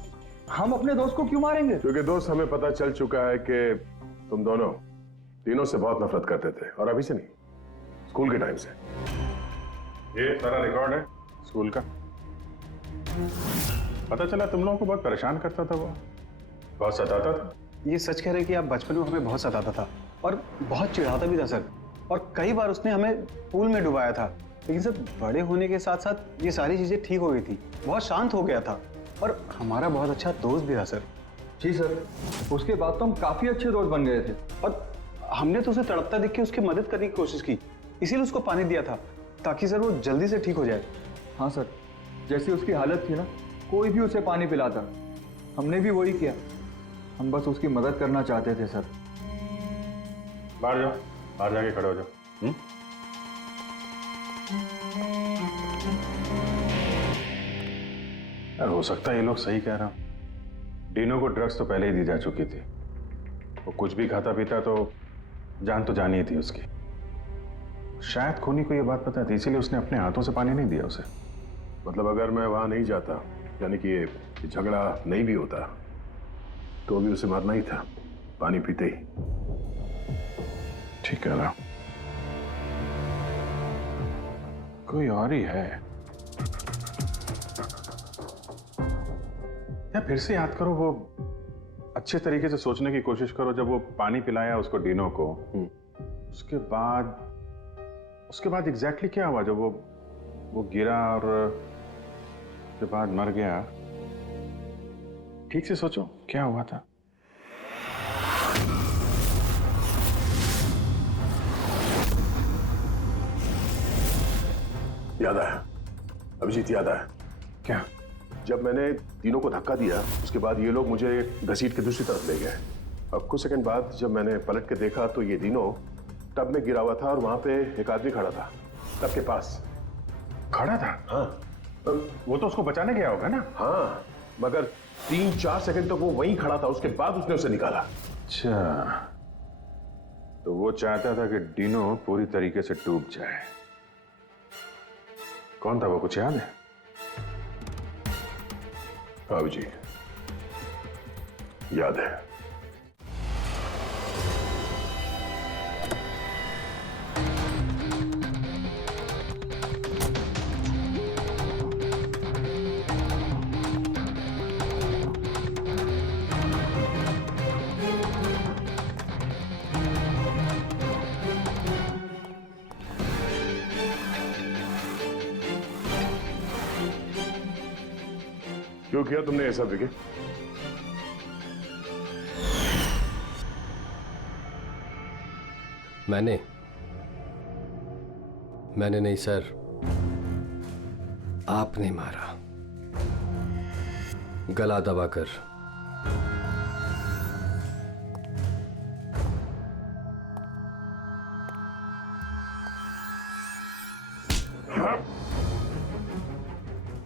हम अपने दोस्त को क्यों मारेंगे? क्योंकि दोस्त, हमें पता चल चुका है कि तुम दोनों तीनों से बहुत नफरत करते थे, और अभी से नहीं, स्कूल के टाइम से। ये सारा रिकॉर्ड है स्कूल का। पता चला तुम लोगों को बहुत परेशान करता था वो, बहुत सताता था। ये सच कह रहे हैं कि आप बचपन में हमें बहुत सताता था और बहुत चिढ़ाता भी था सर, और कई बार उसने हमें पूल में डुबाया था। लेकिन सर, बड़े होने के साथ साथ ये सारी चीजें ठीक हो गई थी, बहुत शांत हो गया था, और हमारा बहुत अच्छा दोस्त भी था सर। जी सर, उसके बाद तो हम काफी अच्छे दोस्त बन गए थे, और हमने तो उसे तड़पता देख के उसकी मदद करने की कोशिश की, इसीलिए उसको पानी दिया था ताकि सर वो जल्दी से ठीक हो जाए। हाँ सर, जैसी उसकी हालत थी ना, कोई भी उसे पानी पिलाता, हमने भी वही किया। हम बस उसकी मदद करना चाहते थे सर। बाहर जाओ, बाहर जाके खड़े हो जाओ। यार हो सकता है ये लोग सही कह रहा हूं। डीनो को ड्रग्स तो पहले ही दी जा चुकी थी। वो कुछ भी खाता पीता तो जानी ही थी उसकी। शायद खूनी को ये बात पता थी, इसीलिए उसने अपने हाथों से पानी नहीं दिया उसे। मतलब अगर मैं वहां नहीं जाता, यानी कि ये झगड़ा नहीं भी होता, तो भी उसे मारना ही था पानी पीते ही। ठीक कह रहा। कोई और ही है। या फिर से याद करो, वो अच्छे तरीके से सोचने की कोशिश करो। जब वो पानी पिलाया उसको डीनो को, उसके बाद एग्जैक्टली क्या हुआ? जब वो गिरा और उसके बाद मर गया, ठीक से सोचो क्या हुआ था। याद आया अभिजीत, याद आया। क्या? जब मैंने तीनों को धक्का दिया, उसके बाद ये लोग मुझे घसीट के दूसरी तरफ ले गए। अब कुछ सेकंड बाद जब मैंने पलट के देखा तो ये तीनों टब में गिरा हुआ था और वहां पे एक आदमी खड़ा था टब के पास। खड़ा था? हाँ। वो तो उसको बचाने गया होगा ना? हाँ, मगर 3-4 सेकंड तक वो वहीं खड़ा था, उसके बाद उसने उसे निकाला। अच्छा, तो वो चाहता था कि डीनो पूरी तरीके से डूब जाए। कौन था वो, कुछ याद है? हाँ जी, याद है। क्यों किया तुमने ऐसा विकी? मैंने नहीं सर, आपने मारा, गला दबाकर।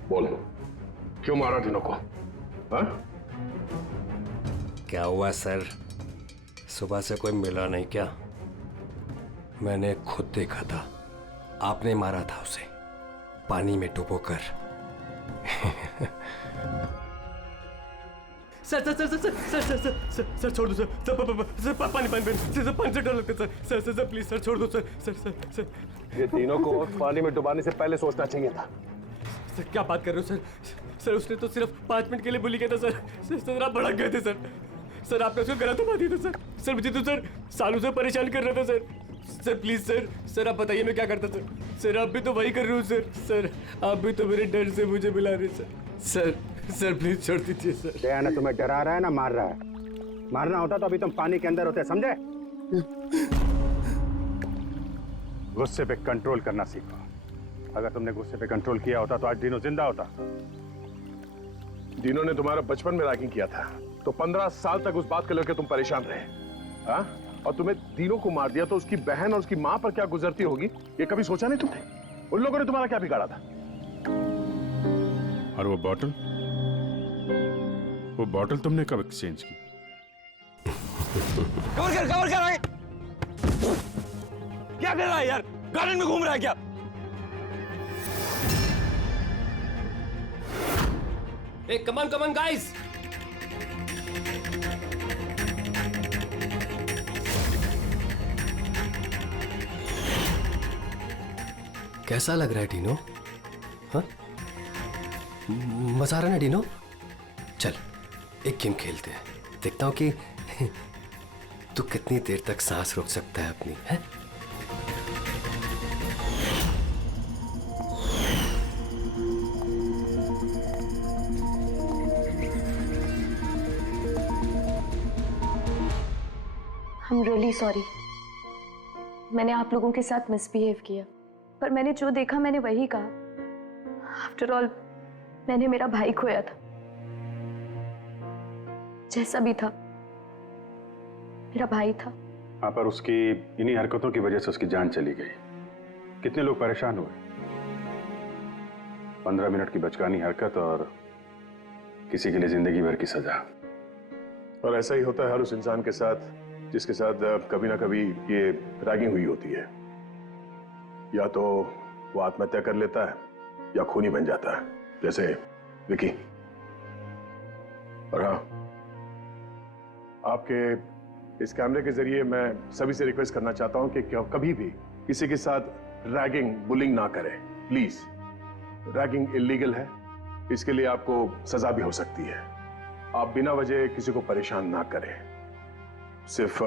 बोलो, क्यों मारा डीनो को? हाँ? क्या हुआ सर, सुबह से कोई मिला नहीं क्या? मैंने खुद देखा था, आपने मारा था उसे पानी में डुबोकर। Sir sir sir sir sir sir sir sir sir sir छोड़ दो सर, सर पानी पानी सर, पानी से डर लगता है sir, sir sir please sir छोड़ दो सर, सर सर सर। ये तीनों को पानी में डुबाने से पहले सोचना चाहिए था। सर क्या बात कर रहे हो सर? सर उसने तो सिर्फ 5 मिनट के लिए बुली किया था सर, सर आप भड़क गए थे सर। सर आपने उसको गला दबा दिया था सर। सर मुझे तो सर सालों से परेशान कर रहा था sir. Sir please sir, sir आप बताइए मैं क्या करता सर? सर आप भी तो वही कर रहे हो सर। सर आप भी तो मेरे डर से मुझे मिला रहे सर। सर सर प्लीज छोड़ दीजिए सर। दया तुम्हें डरा रहा है ना मार रहा है? मारना होता तो अभी तुम पानी के अंदर होते, समझे? गुस्से पे कंट्रोल करना सीखो। अगर तुमने गुस्से पे कंट्रोल किया होता तो आज डीनो जिंदा होता। डीनो ने तुम्हारा बचपन में रैगिंग किया था, तो 15 साल तक उस बात को लेकर तुम परेशान रहे। हाँ? और तुम्हें डीनो को मार दिया तो उसकी बहन और उसकी मां पर क्या गुजरती होगी, ये कभी सोचा नहीं तुमने? उन लोगों ने तुम्हारा क्या बिगाड़ा था? और वो बॉटल तुमने कब एक्सचेंज की? कवर कर आगे। क्या कर रहा है यार? गार्डन में घूम रहा है क्या? Hey, come on, guys! कैसा लग रहा है डीनो? हाँ? मजा आ रहा है ना डीनो? चल, एक गेम खेलते हैं। देखता हूं कि तू कितनी देर तक सांस रोक सकता है अपनी, है? I'm really sorry. मैंने आप लोगों के साथ मिसबिहेव किया, पर मैंने जो देखा मैंने वही कहा। आफ्टर ऑल मैंने मेरा भाई खोया था। जैसा भी था, मेरा भाई था। हाँ, पर उसकी इन्हीं हरकतों की वजह से उसकी जान चली गई। कितने लोग परेशान हुए। 15 मिनट की बचकानी हरकत और किसी के लिए जिंदगी भर की सजा। और ऐसा ही होता है हर उस इंसान के साथ जिसके साथ कभी ना कभी ये रैगिंग हुई होती है। या तो वो आत्महत्या कर लेता है या खूनी बन जाता है, जैसे विकी। और हाँ, आपके इस कैमरे के जरिए मैं सभी से रिक्वेस्ट करना चाहता हूं कि कभी भी किसी के साथ रैगिंग, बुलिंग ना करें, प्लीज। रैगिंग इलीगल है, इसके लिए आपको सजा भी हो सकती है। आप बिना वजह किसी को परेशान ना करें, सिर्फ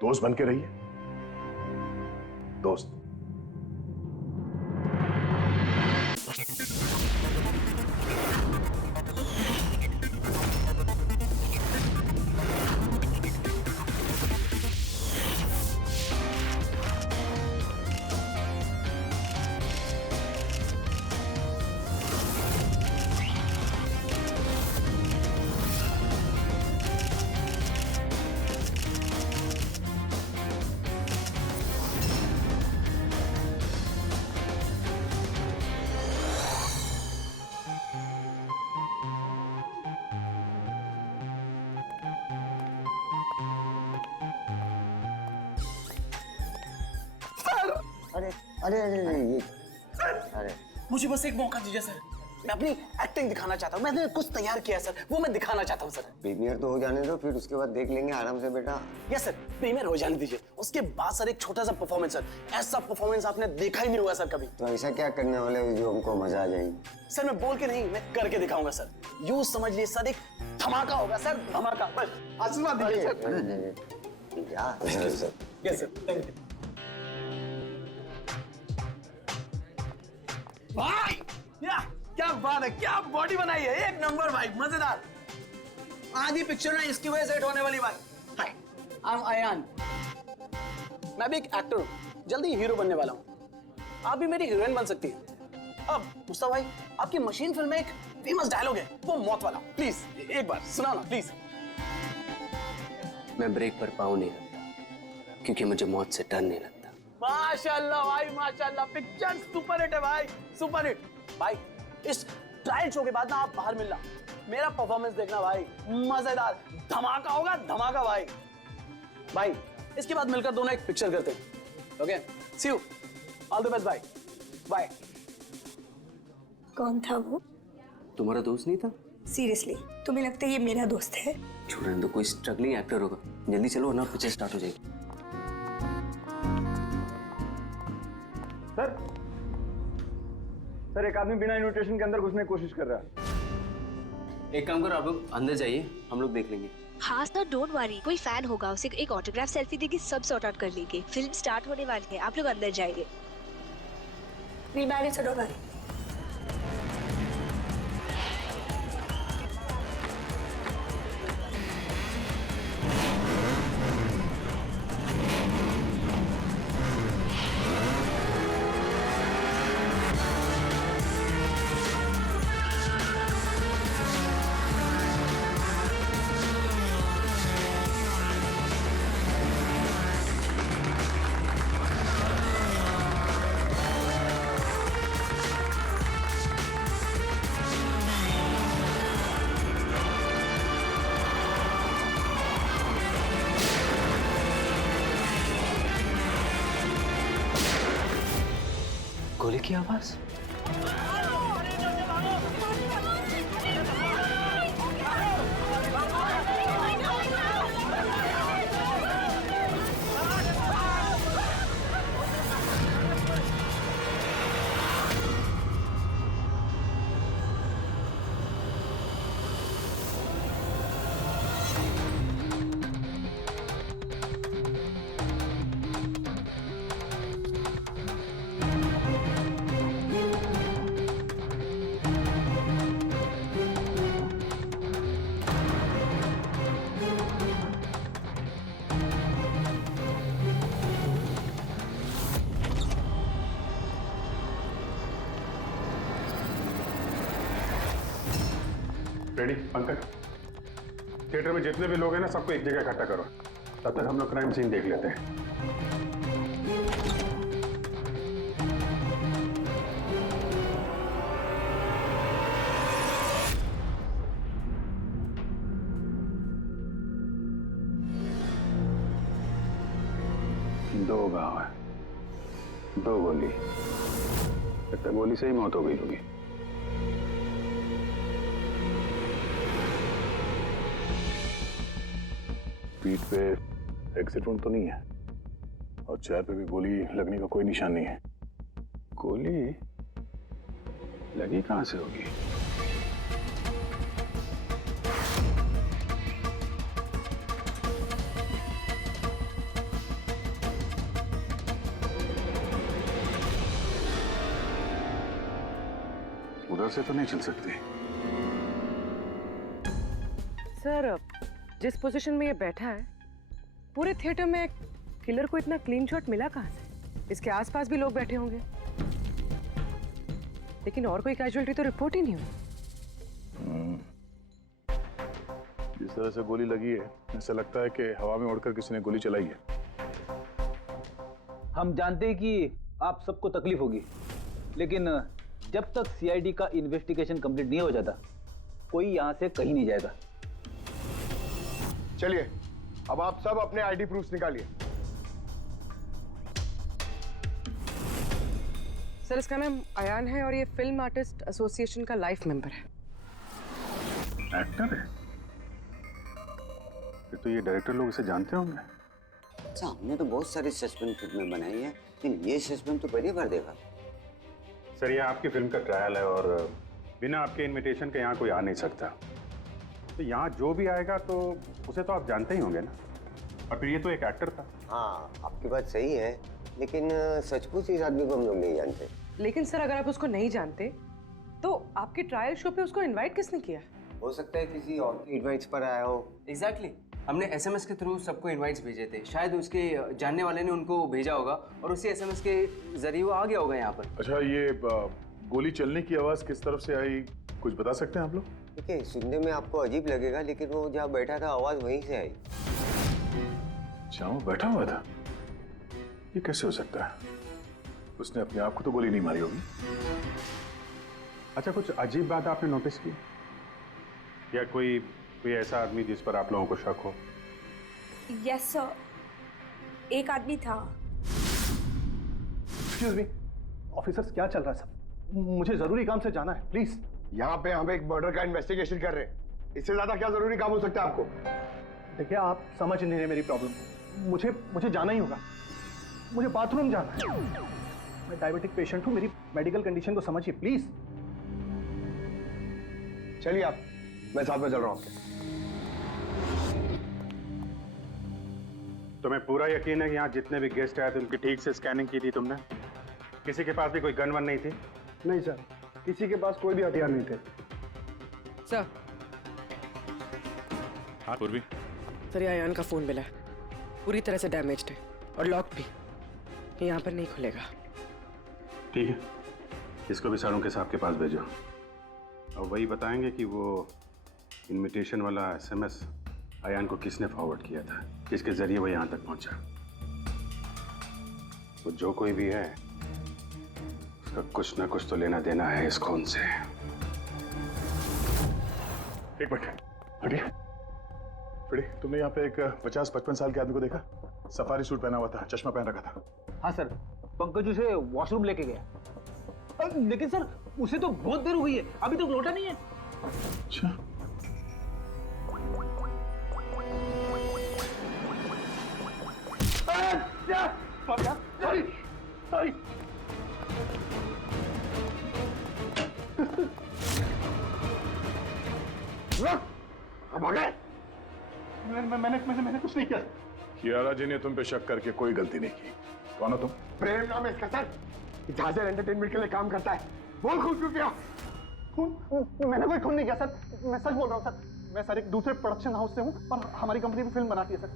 दोस्त बन के रहिए। दोस्त। अरे अरे अरे ये अरे मुझे बस एक मौका दीजिए सर। मैं अपनी एक्टिंग दिखाना चाहता हूँ। मैंने कुछ तैयार किया है सर, वो मैं दिखाना चाहता हूँ सर। प्रीमियर तो हो जाने दो, फिर उसके बाद देख लेंगे आराम से बेटा। यस सर, प्रीमियर हो जाने दीजिए। उसके बाद सर एक छोटा सा परफॉर्मेंस सर। ऐसा परफॉर्मेंस आपने देखा ही नहीं हुआ सर कभी। तो ऐसा क्या करने वाले हो जो हमको मजा आ जाएगी? सर मैं बोल के नहीं, मैं करके दिखाऊंगा सर। यूं समझ लिए सर, एक धमाका होगा सर, धमाका। बस आशीर्वाद दीजिए sir. Yes sir, thank you भाई। क्या बात है, क्या बॉडी बनाई है, एक नंबर भाई, मजेदार। आधी पिक्चर ना इसकी वजह से हिट होने वाली भाई। हाय, आई एम अयान। मैं भी एक एक्टर हूँ, जल्दी हीरो बनने वाला हूँ। आप भी मेरी हीरोइन बन सकती हैं। अब मुस्तफा भाई, आपकी मशीन फिल्म में एक फेमस डायलॉग है, वो मौत वाला। प्लीज एक बार सुनाओ ना प्लीज। मैं ब्रेक पर पाँव नहीं रखता क्योंकि मुझे मौत से डर नहीं लगता। माशाल्लाह भाई, माशाल्लाह। पिक्चर सुपर हिट है भाई, सुपर हिट। भाई इस ट्रायल शो के बाद ना आप बाहर मिलना, मेरा परफॉर्मेंस देखना भाई, मजेदार धमाका होगा, धमाका भाई। भाई इसके बाद मिलकर दोनों एक पिक्चर करते हैं। Okay, see you, all the best भाई, बाय। कौन था वो? तुम्हारा दोस्त नहीं था? सीरियसली तुम्हें लगता है ये मेरा दोस्त है? छोड़ने दो, कोई स्ट्रगलिंग एक्टर होगा। जल्दी चलो वरना पिक्चर स्टार्ट हो जाएगी। सर एक आदमी बिना इन्विटेशन के अंदर घुसने की कोशिश कर रहा है। एक काम करो, आप लोग अंदर जाइए, हम लोग देख लेंगे। हाँ सर, डोंट वरी, कोई फैन होगा, उसे एक ऑटोग्राफ सेल्फी देके सब सॉर्ट आउट कर लेंगे। फिल्म स्टार्ट होने वाली है, आप लोग अंदर जाइए। We manage, don't worry. गोली की आवाज। रेडी पंकज, थिएटर में जितने भी लोग हैं ना सबको एक जगह इकट्ठा करो, तब तक हम लोग क्राइम सीन देख लेते हैं। दो गांव है, दो गोली, लगता है गोली से ही मौत हो गई होगी। पीठ पे एक्सिट वुंड तो नहीं है और चेहरे पे भी गोली लगने का कोई निशान नहीं है। गोली लगी कहां से होगी? उधर से तो नहीं चल सकती। सर, जिस पोजीशन में ये बैठा है, पूरे थिएटर में किलर को इतना क्लीन शॉट मिला कहां से? इसके आसपास भी लोग बैठे होंगे, लेकिन और कोई कैजुअल्टी तो रिपोर्ट ही नहीं हुई। जिस तरह से गोली लगी है, ऐसा लगता है कि हवा में उड़कर किसी ने गोली चलाई है। हम जानते हैं कि आप सबको तकलीफ होगी, लेकिन जब तक सीआईडी का इन्वेस्टिगेशन कंप्लीट नहीं हो जाता, कोई यहां से कहीं नहीं जाएगा। चलिए, अब आप सब अपने आईडी प्रूफ्स निकालिए। सर, इसका नाम अयान है और ये फिल्म आर्टिस्ट एसोसिएशन का लाइफ मेंबर है। एक्टर है? फिर तो ये डायरेक्टर लोग इसे जानते होंगे। अच्छा, हमने तो बहुत सारी सस्पेंस फिल्में बनाई हैं, लेकिन ये सस्पेंस तो पहली बार देखा। सर, ये आपकी फिल्म का ट्रायल है और बिना आपके इनविटेशन के यहाँ कोई आ नहीं सकता। तो यहाँ जो भी आएगा तो उसे तो आप जानते ही होंगे ना। और फिर ये तो एक एक्टर था। हाँ, आपकी बात सही है, लेकिन सचमुच इस आदमी को हम लोग नहीं जानते। लेकिन सर, अगर आप उसको नहीं जानते तो आपके ट्रायल शो पे उसको इनवाइट किसने किया? हो सकता है किसी और के इनवाइट्स पर आया हो। एग्जैक्टली, हमने एसएमएस के थ्रू सबको इनवाइट्स भेजे थे। शायद उसके जानने वाले ने उनको भेजा होगा और उसी एसएमएस के जरिए वो आ गया होगा यहाँ पर। अच्छा, ये गोली चलने की आवाज किस तरफ से आई, कुछ बता सकते हैं आप लोग? देखिए, सुनने में आपको अजीब लगेगा, लेकिन वो जहाँ बैठा था आवाज वहीं से आई। जहाँ वो बैठा हुआ था? ये कैसे हो सकता है? उसने अपने आप को तो गोली नहीं मारी होगी। अच्छा, कुछ अजीब बात आपने नोटिस की या कोई ऐसा आदमी जिस पर आप लोगों को शक हो? यस सर, एक आदमी था। एक्सक्यूज मी ऑफिसर्स, क्या चल रहा है सब? मुझे जरूरी काम से जाना है, प्लीज। यहाँ पे हम एक मर्डर का इन्वेस्टिगेशन कर रहे हैं, इससे ज्यादा क्या जरूरी काम हो सकता है आपको? देखिए, आप समझ नहीं रहे मेरी प्रॉब्लम। मुझे जाना ही होगा, मुझे बाथरूम जाना है। मैं डायबिटिक पेशेंट हूँ, मेरी मेडिकल कंडीशन को समझिए प्लीज। चलिए आप, मैं साथ में चल रहा हूँ आपके। तुम्हें पूरा यकीन है कि यहाँ जितने भी गेस्ट आए थे उनकी ठीक से स्कैनिंग की थी तुमने? किसी के पास भी कोई गन वन नहीं थी? नहीं सर, किसी के पास कोई भी हथियार नहीं थे। सर। हाँ पूर्वी। सर, ये अयान का फोन मिला है, पूरी तरह से डैमेज्ड है और लॉक भी, ये यहाँ पर नहीं खुलेगा। ठीक है, इसको भी सारों के साहब के पास भेजो और वही बताएंगे कि वो इनविटेशन वाला एसएमएस अयान को किसने फॉरवर्ड किया था, किसके जरिए वो यहाँ तक पहुंचा। वो जो कोई भी है, उसका कुछ ना कुछ तो लेना देना है इस खून से। एक मिनट, हटिए। फ्रेडी, तुमने यहाँ पे एक 50-55 साल के आदमी को देखा? सफारी सूट पहना हुआ था, चश्मा पहन रखा था। हाँ सर, पंकज उसे वॉशरूम लेके गया। लेकिन सर, उसे तो बहुत देर हो गई है, अभी तक लौटा नहीं है। अच्छा, सॉरी। अब आ गए? मैंने कुछ नहीं किया। कियारा जी ने तुम पे शक करके कोई गलती नहीं की। कौन हो तुम? प्रेम नाम है इसका सर, झांझर एंटरटेनमेंट के लिए काम करता है। बोल खून क्यों किया? मैंने कोई खून नहीं किया सर, मैं सच बोल रहा हूँ सर। मैं सर एक दूसरे प्रोडक्शन हाउस से हूँ और हमारी कंपनी भी फिल्म बनाती है सर,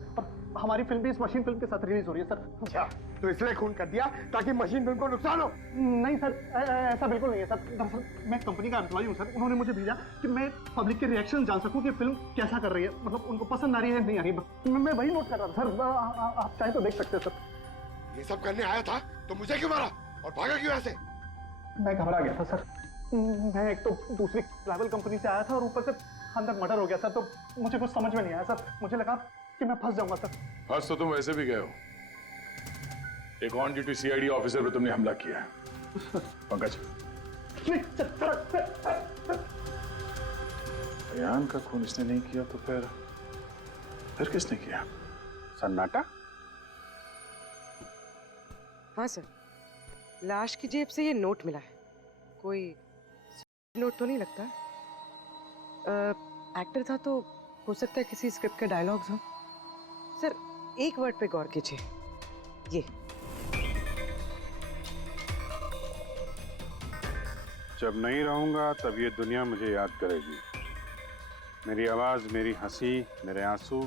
हमारी फिल्म भी इस मशीन फिल्म के साथ रिलीज हो रही है सर। अच्छा, तो इसलिए खून कर दिया ताकि मशीन फिल्म को नुकसान हो? नहीं सर, ऐसा बिल्कुल नहीं है सर। दरअसल मैं कंपनी का एम्प्लॉय हूँ सर। उन्होंने मुझे भेजा कि मैं पब्लिक के रिएक्शन जान सकूँ कि फिल्म कैसा कर रही है, मतलब उनको पसंद आ रही है नहीं आ रही है। मैं वही नोट कर रहा था सर। आप चाहे तो देख सकते हैं सर। ये सब करने आया था तो मुझे क्यों मारा और भागा क्यों ऐसे? मैं घबरा गया था सर। मैं एक तो दूसरी ट्रैवल कंपनी से आया था और ऊपर से अंदर मर्डर हो गया सर, तो मुझे कुछ समझ में नहीं आया सर। मुझे लगा कि मैं फंस जाऊंगा सर। फंस तो तुम वैसे भी गए हो। एक ऑन ड्यूटी सीआईडी ऑफिसर पे तुमने हमला किया है। पंकज, अयान का खून इसने नहीं किया तो फिर किसने किया? सन्नाटा? हाँ सर, लाश की जेब से ये नोट मिला है। कोई नोट तो नहीं लगता। एक्टर था तो हो सकता है किसी स्क्रिप्ट के डायलॉग्स हो। सर एक वर्ड पे गौर कीजिए, ये जब नहीं रहूंगा तब ये दुनिया मुझे याद करेगी। मेरी आवाज, मेरी हंसी, मेरे आंसू,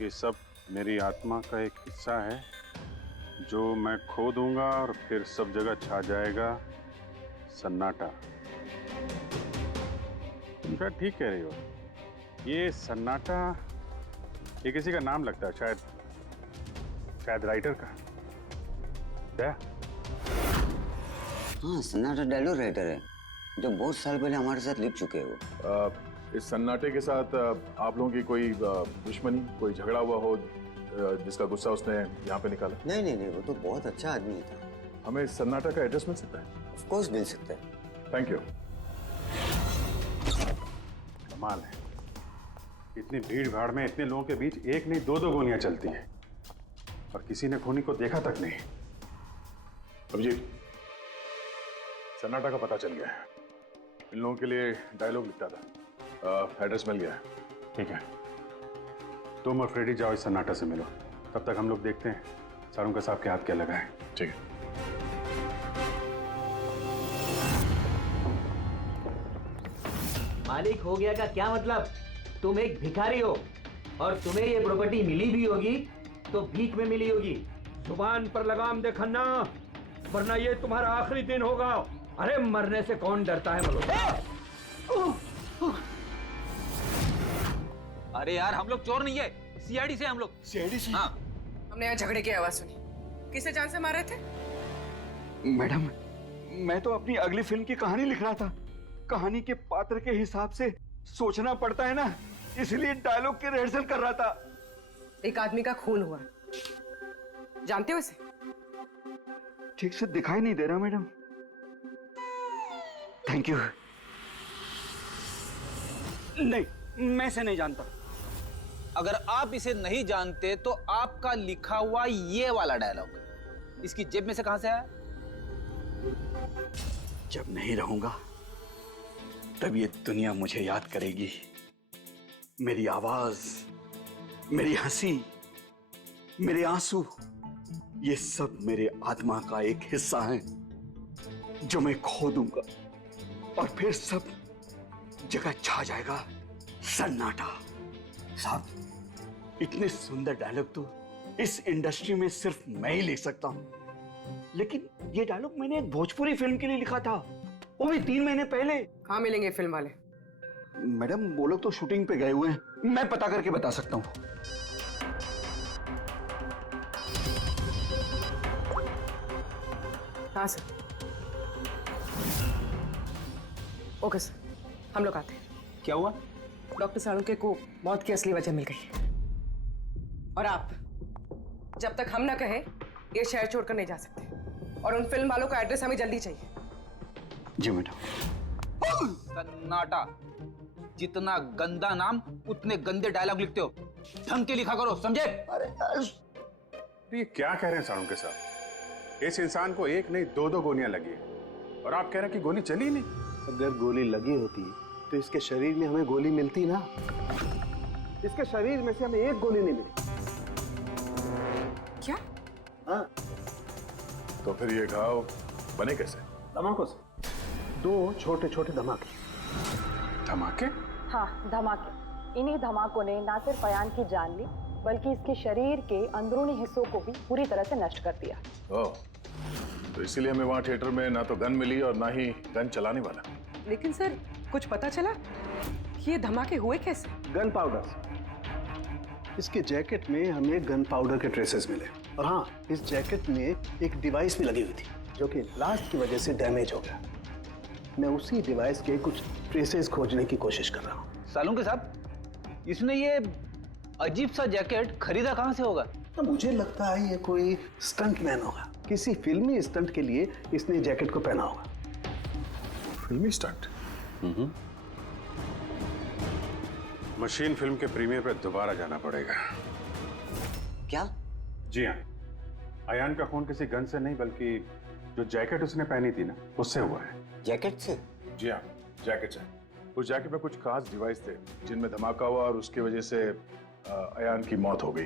ये सब मेरी आत्मा का एक हिस्सा है जो मैं खो दूंगा और फिर सब जगह छा जाएगा सन्नाटा। तुम शायद ठीक कह रही हो। ये सन्नाटा ये किसी का नाम लगता है, शायद राइटर का। क्या? हाँ, सन्नाटा डायलॉग राइटर है जो बहुत साल पहले हमारे साथ लिख चुके हो। इस सन्नाटे के साथ आप लोगों की कोई दुश्मनी, कोई झगड़ा हुआ हो जिसका गुस्सा उसने यहाँ पे निकाला? नहीं नहीं नहीं, वो तो बहुत अच्छा आदमी था। हमें इस सन्नाटा का एड्रेस मिल सकता है? ऑफ कोर्स मिल सकता है। Thank you. कमाल है, इतनी भीड़ भाड़ में इतने लोगों के बीच एक नहीं दो गोलियां चलती हैं और किसी ने खूनी को देखा तक नहीं। अभिजीत, सन्नाटा का पता चल गया है। इन लोगों के लिए डायलॉग लिखता था। एड्रेस मिल गया है। ठीक है, तुम और फ्रेडी जाओ, इस सन्नाटा से मिलो। तब तक हम लोग देखते हैं सारुंका साहब के हाथ क्या लगा है। ठीक है। मालिक हो गया का क्या मतलब? तुम एक भिखारी हो और तुम्हें ये प्रॉपर्टी मिली भी होगी तो भीख में मिली होगी। जुबान पर लगाम दे खन्ना, वरना ये तुम्हारा आखिरी दिन होगा। अरे मरने से कौन डरता है बोलो? अरे यार, हम लोग चोर नहीं है, सीआईडी से हम लोग। सीआईडी से? हाँ। हमने यहाँ झगड़े की आवाज सुनी। किसे जान से मार रहे थे? मैडम, मैं तो अपनी अगली फिल्म की कहानी लिख रहा था। कहानी के पात्र के हिसाब से सोचना पड़ता है ना, इसलिए डायलॉग की रिहर्सल कर रहा था। एक आदमी का खून हुआ, जानते हो इसे? ठीक से दिखाई नहीं दे रहा मैडम। Thank you. नहीं, मैं इसे नहीं जानता। अगर आप इसे नहीं जानते तो आपका लिखा हुआ ये वाला डायलॉग इसकी जेब में से कहां से आया? जब नहीं रहूंगा तब ये दुनिया मुझे याद करेगी। मेरी आवाज, मेरी हंसी, मेरे आंसू, ये सब मेरे आत्मा का एक हिस्सा है जो मैं खो दूंगा और फिर सब जगह छा जाएगा सन्नाटा। साहब, इतने सुंदर डायलॉग तो इस इंडस्ट्री में सिर्फ मैं ही लिख सकता हूं, लेकिन ये डायलॉग मैंने एक भोजपुरी फिल्म के लिए लिखा था, वो भी 3 महीने पहले। कहाँ मिलेंगे फिल्म वाले? मैडम, वो लोग तो शूटिंग पे गए हुए हैं, मैं पता करके बता सकता हूँ। हाँ सर। ओके सर, हम लोग आते हैं। क्या हुआ? डॉक्टर सालुंके को मौत की असली वजह मिल गई और आप जब तक हम ना कहें ये शहर छोड़कर नहीं जा सकते, और उन फिल्म वालों का एड्रेस हमें जल्दी चाहिए। जी मैडम। सन्नाटा, जितना गंदा नाम उतने गंदे डायलॉग लिखते हो, ढंग के लिखा करो, समझे? अरे ये क्या कह रहे हैं सारुंके साहब? इस इंसान को एक नहीं दो गोलियां लगी है और आप कह रहे हैं कि गोली चली नहीं। अगर गोली लगी होती तो इसके शरीर में हमें गोली मिलती ना। इसके शरीर में से हमें एक गोली नहीं मिली। क्या? हाँ। तो फिर ये घाव बने कैसे? धमाकों से। 2 छोटे छोटे धमाके। धमाके? हाँ, धमाके। इन्हीं धमाकों ने ना सिर्फ अयान की जान ली, बल्कि इसके शरीर के अंदरूनी हिस्सों को भी पूरी तरह से नष्ट कर दिया। ओह, तो इसीलिए हमें वहाँ थिएटर में ना तो गन मिली और ना ही गन चलाने वाला। लेकिन सर कुछ पता चला कि ये धमाके हुए कैसे? Gun powder. इसके जैकेट में हमें गन पाउडर के ट्रेसेस मिले और हाँ, इस जैकेट में एक डिवाइस भी लगी हुई थी जो कि ब्लास्ट की वजह से डैमेज हो गया। मैं उसी डिवाइस के कुछ ट्रेसेस खोजने की कोशिश कर रहा हूँ। सालुंके साहब, इसने ये अजीब सा जैकेट खरीदा कहाँ से होगा? तो मुझे लगता है ये कोई स्टंट मैन होगा। किसी फिल्मी स्टंट के लिए इसने जैकेट को पहना होगा। फिल्मी स्टंट? मशीन फिल्म के प्रीमियर पे दोबारा जाना पड़ेगा। क्या? जी हाँ, अयान का खून किसी गन से नहीं बल्कि जो जैकेट उसने पहनी थी ना, उससे हुआ है। जैकेट से? जी हाँ, जैकेट से। उस जैकेट में कुछ खास डिवाइस थे जिनमें धमाका हुआ और उसकी वजह से अयान की मौत हो गई।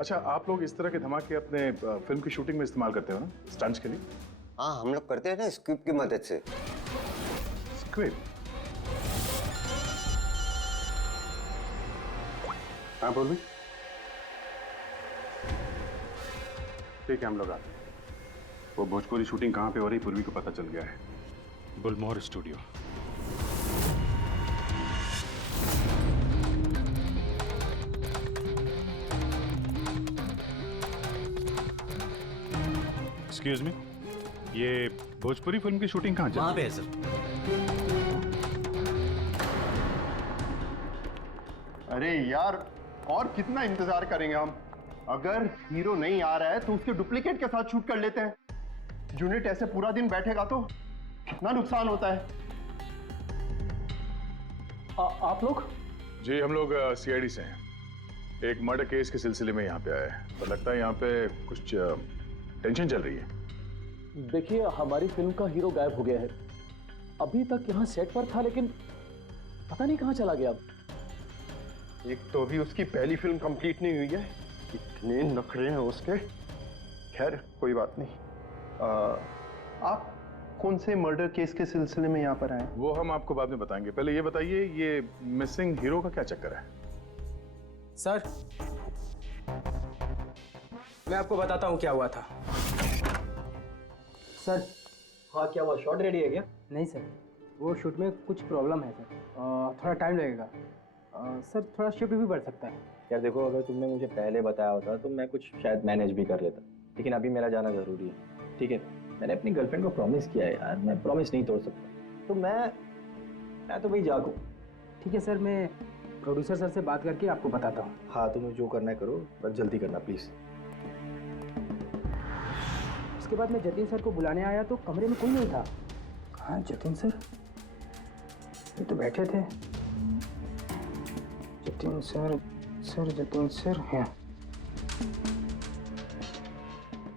अच्छा, आप लोग इस तरह के धमाके अपने फिल्म की शूटिंग में इस्तेमाल करते हो ना, स्टंट्स के लिए? हाँ, हम लोग करते हैं ना स्क्रिप्ट की मदद से। स्क्रिप्ट? हाँ बोल भी। ठीक है, हम लोग आते हैं। वो भोजपुरी शूटिंग कहाँ पे हो रही पूर्वी को पता चल गया है। गुलमोहर स्टूडियो। एक्सक्यूज मी, ये भोजपुरी फिल्म की शूटिंग कहाँ चल रही है? वहाँ पे है सर। अरे यार, और कितना इंतजार करेंगे हम? अगर हीरो नहीं आ रहा है तो उसके डुप्लीकेट के साथ शूट कर लेते हैं। यूनिट ऐसे पूरा दिन बैठेगा तो कितना नुकसान होता है। आप लोग? जी, हम लोग सीआईडी से हैं। एक मर्डर केस के सिलसिले में यहाँ पे आए हैं। तो लगता है यहाँ पे कुछ टेंशन चल रही है। देखिए, हमारी फिल्म का हीरो गायब हो गया है। अभी तक यहाँ सेट पर था लेकिन पता नहीं कहाँ चला गया। एक तो अभी उसकी पहली फिल्म कंप्लीट नहीं हुई है, इतने नखरे हैं उसके। खैर कोई बात नहीं। आप कौन से मर्डर केस के सिलसिले में यहाँ पर आए? वो हम आपको बाद में बताएंगे। पहले ये बताइए, ये मिसिंग हीरो का क्या चक्कर है? सर, मैं आपको बताता हूँ क्या हुआ था। सर, हाँ क्या हुआ? शॉट रेडी है क्या? नहीं सर, वो शूट में कुछ प्रॉब्लम है सर। थोड़ा टाइम लगेगा सर, थोड़ा शिफ्ट भी बढ़ सकता है। यार देखो, अगर तुमने मुझे पहले बताया होता तो मैं कुछ शायद मैनेज भी कर लेता, लेकिन अभी मेरा जाना जरूरी है। ठीक है, मैंने अपनी गर्लफ्रेंड को प्रॉमिस किया है यार, मैं प्रॉमिस नहीं तोड़ सकता। तो मैं तो भाई जागू। ठीक है सर, मैं प्रोड्यूसर सर से बात करके आपको बताता हूँ। हाँ, तुम्हें जो करना है करो, बस जल्दी करना प्लीज। उसके बाद मैं जतिन सर को बुलाने आया तो कमरे में कोई नहीं था। कहाँ जतिन सर? ये तो बैठे थे। जतिन सर, जतिन सर हैं।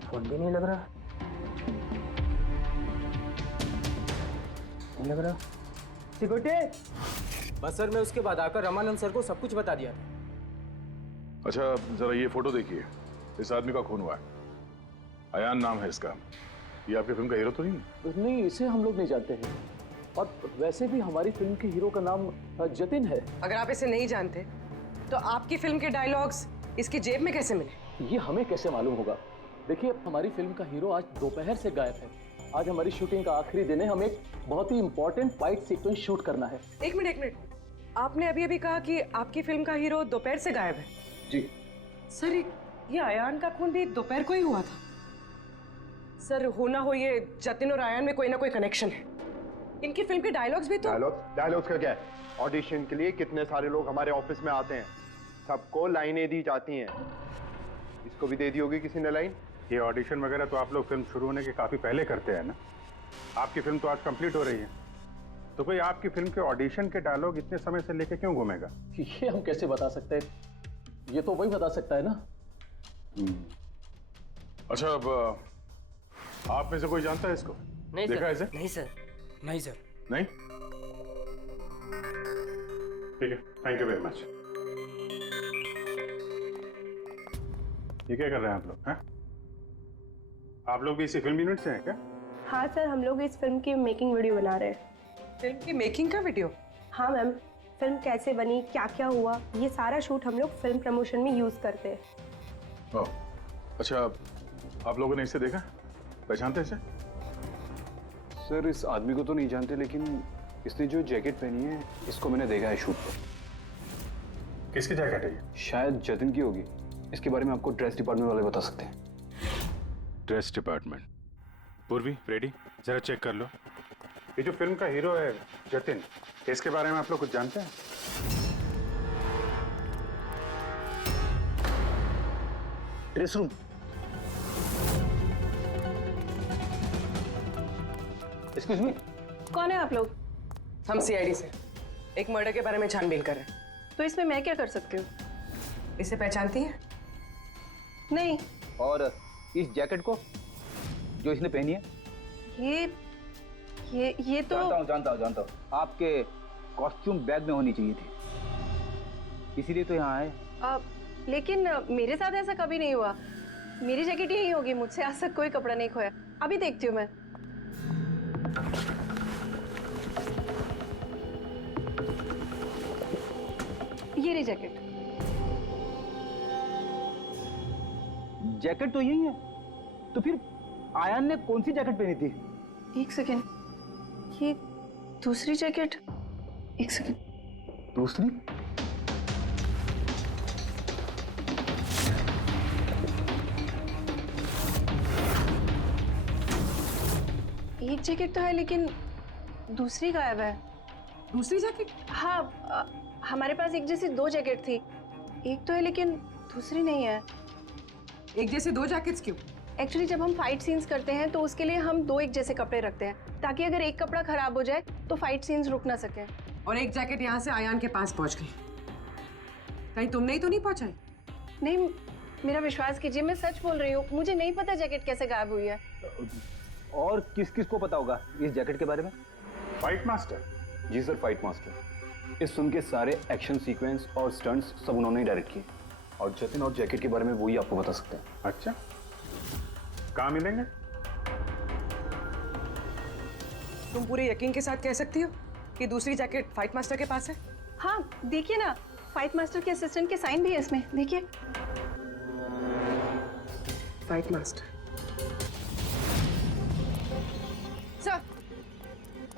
फोन भी नहीं लग रहा। नहीं लग रहा। सिक्योरिटी। बस सर, मैं उसके बाद आकर रमानंद सर को सब कुछ बता दिया था। अच्छा, जरा ये फोटो देखिए। इस आदमी का खून हुआ है। अयान नाम है इसका। ये आपकी फिल्म का हीरो तो नहीं है? नहीं, इसे हम लोग नहीं जानते हैं। और वैसे भी हमारी फिल्म के हीरो का नाम जतिन है। अगर आप इसे नहीं जानते तो आपकी फिल्म के डायलॉग्स इसकी जेब में कैसे मिले? ये हमें कैसे मालूम होगा? देखिए, हमारी फिल्म का हीरो आज दोपहर से गायब है। आज हमारी शूटिंग का आखिरी दिन है। हमें एक बहुत ही इंपॉर्टेंट फाइट सीक्वेंस शूट करना है। एक मिनट, आपने अभी कहा कि आपकी फिल्म का हीरो दोपहर से गायब है। जी सर, ये अयान का खून भी दोपहर को ही हुआ था। सर, हो ना हो ये जतिन और अयान में कोई ना कोई कनेक्शन है। इनकी फिल्म के डायलॉग्स भी तो। डायलॉग्स का क्या है? ऑडिशन के लिए कितने सारे लोग हमारे ऑफिस में आते हैं, सबको लाइनें दी जाती हैं। इसको भी दे दी होगी किसी ने लाइन। ये ऑडिशन वगैरह तो आप लोग फिल्म शुरू होने के काफी पहले करते हैं ना। आपकी फिल्म तो आज कंप्लीट हो रही है, तो कोई आपकी फिल्म के ऑडिशन के डायलॉग इतने समय से लेके क्यों घूमेगा? ये हम कैसे बता सकते हैं? ये तो वही बता सकता है ना। अच्छा, अब आप में से कोई जानता है इसको? नहीं देखा सर। इसे? नहीं सर, नहीं सर। नहीं? ठीक है, थैंक यू वेरी मच। ये क्या कर रहे हैं आप लोग? हैं? आप लोग भी इसी फिल्म यूनिट से हैं क्या? हाँ सर, हम लोग इस फिल्म की मेकिंग वीडियो बना रहे हैं। फिल्म की मेकिंग का वीडियो? हाँ मैम, फिल्म कैसे बनी, क्या क्या हुआ, ये सारा शूट हम लोग फिल्म प्रमोशन में यूज़ करते हैं। ओह, अच्छा, आप लोगों ने इसे देखा, पहचानते इसे? सर इस आदमी को तो नहीं जानते, लेकिन इसने जो जैकेट पहनी है इसको मैंने देखा है शूट पर। किसकी जैकेट है ये? शायद जतिन की होगी। इसके बारे में आपको ड्रेस डिपार्टमेंट वाले बता सकते हैं। Dress department. पूर्वी, रेडी, जरा चेक कर लो। ये जो फिल्म का हीरो है जतिन, इसके बारे में आप लोग कुछ जानते हैं? Dress room. एक्सक्यूज मी, कौन है आप लोग? हम सीआईडी से एक मर्डर के बारे में छानबीन कर रहे हैं। तो इसमें मैं क्या कर सकती हूँ? इसे पहचानती हैं? नहीं। और इस जैकेट को जो इसने पहनी है? ये तो जानता हूँ। आपके कॉस्ट्यूम बैग में होनी चाहिए थी, इसीलिए तो यहाँ आए। लेकिन मेरे साथ ऐसा कभी नहीं हुआ। मेरी जैकेट यही होगी, मुझसे आज तक कोई कपड़ा नहीं खोया। अभी देखती हूँ मैं। ये रही जैकेट। जैकेट तो यही है, तो फिर आयान ने कौन सी जैकेट पहनी थी? एक सेकेंड, ये दूसरी जैकेट। एक सेकेंड। दूसरी? एक जैकेट तो है लेकिन दूसरी गायब है। दूसरी जैकेट? हाँ, हमारे पास एक जैसी दो जैकेट थी। एक तो है लेकिन दूसरी नहीं है। एक जैसे दो जैकेट्स क्यों? एक्चुअली जब हम फाइट सीन्स करते हैं तो उसके लिए हम दो एक जैसे कपड़े रखते हैं, ताकि अगर एक कपड़ा खराब हो जाए तो फाइट सीन्स रुक ना सके। और एक जैकेट यहाँ से आयान के पास पहुँच गई, कहीं तुमने ही तो नहीं पहुँचाई? नहीं, मेरा विश्वास कीजिए, मैं सच बोल रही हूँ। मुझे नहीं पता जैकेट कैसे गायब हुई है। और किस किस को पता होगा इस जैकेट के बारे में? Fight master. जी सर, फाइट मास्टर। इस फिल्म के सारे एक्शन सीक्वेंस और स्टंट्स सब उन्होंने ही डायरेक्ट किए, और जतिन और जैकेट के बारे में वही आपको बता सकते हैं। अच्छा, कहाँ मिलेंगे? तुम पूरे यकीन के साथ कह सकती हो कि दूसरी जैकेट फाइट मास्टर के पास है? हाँ, देखिए ना, फाइट मास्टर के असिस्टेंट के साइन भी है इसमें, देखिए। Fight master. सर,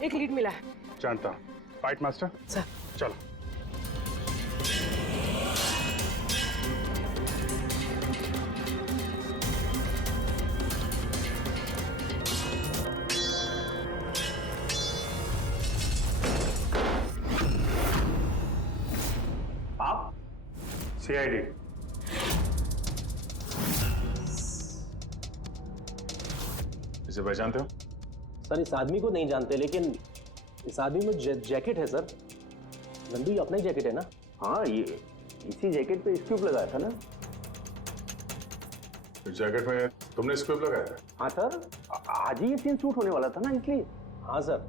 एक लीड मिला है। जानता हूँ। फाइट मास्टर सर, चलो। आप? सीआईडी। इसे पहचानते हो? सर इस आदमी को नहीं जानते, लेकिन इस आदमी में जैकेट है सर। नंदू, ये अपना ही जैकेट है ना? हाँ, ये इसी जैकेट पे स्क्यूब लगाया था ना। इस जैकेट में तुमने स्क्यूब लगाया था? हाँ सर, आज ही ये सीन शूट होने वाला था ना, इसलिए। हाँ सर,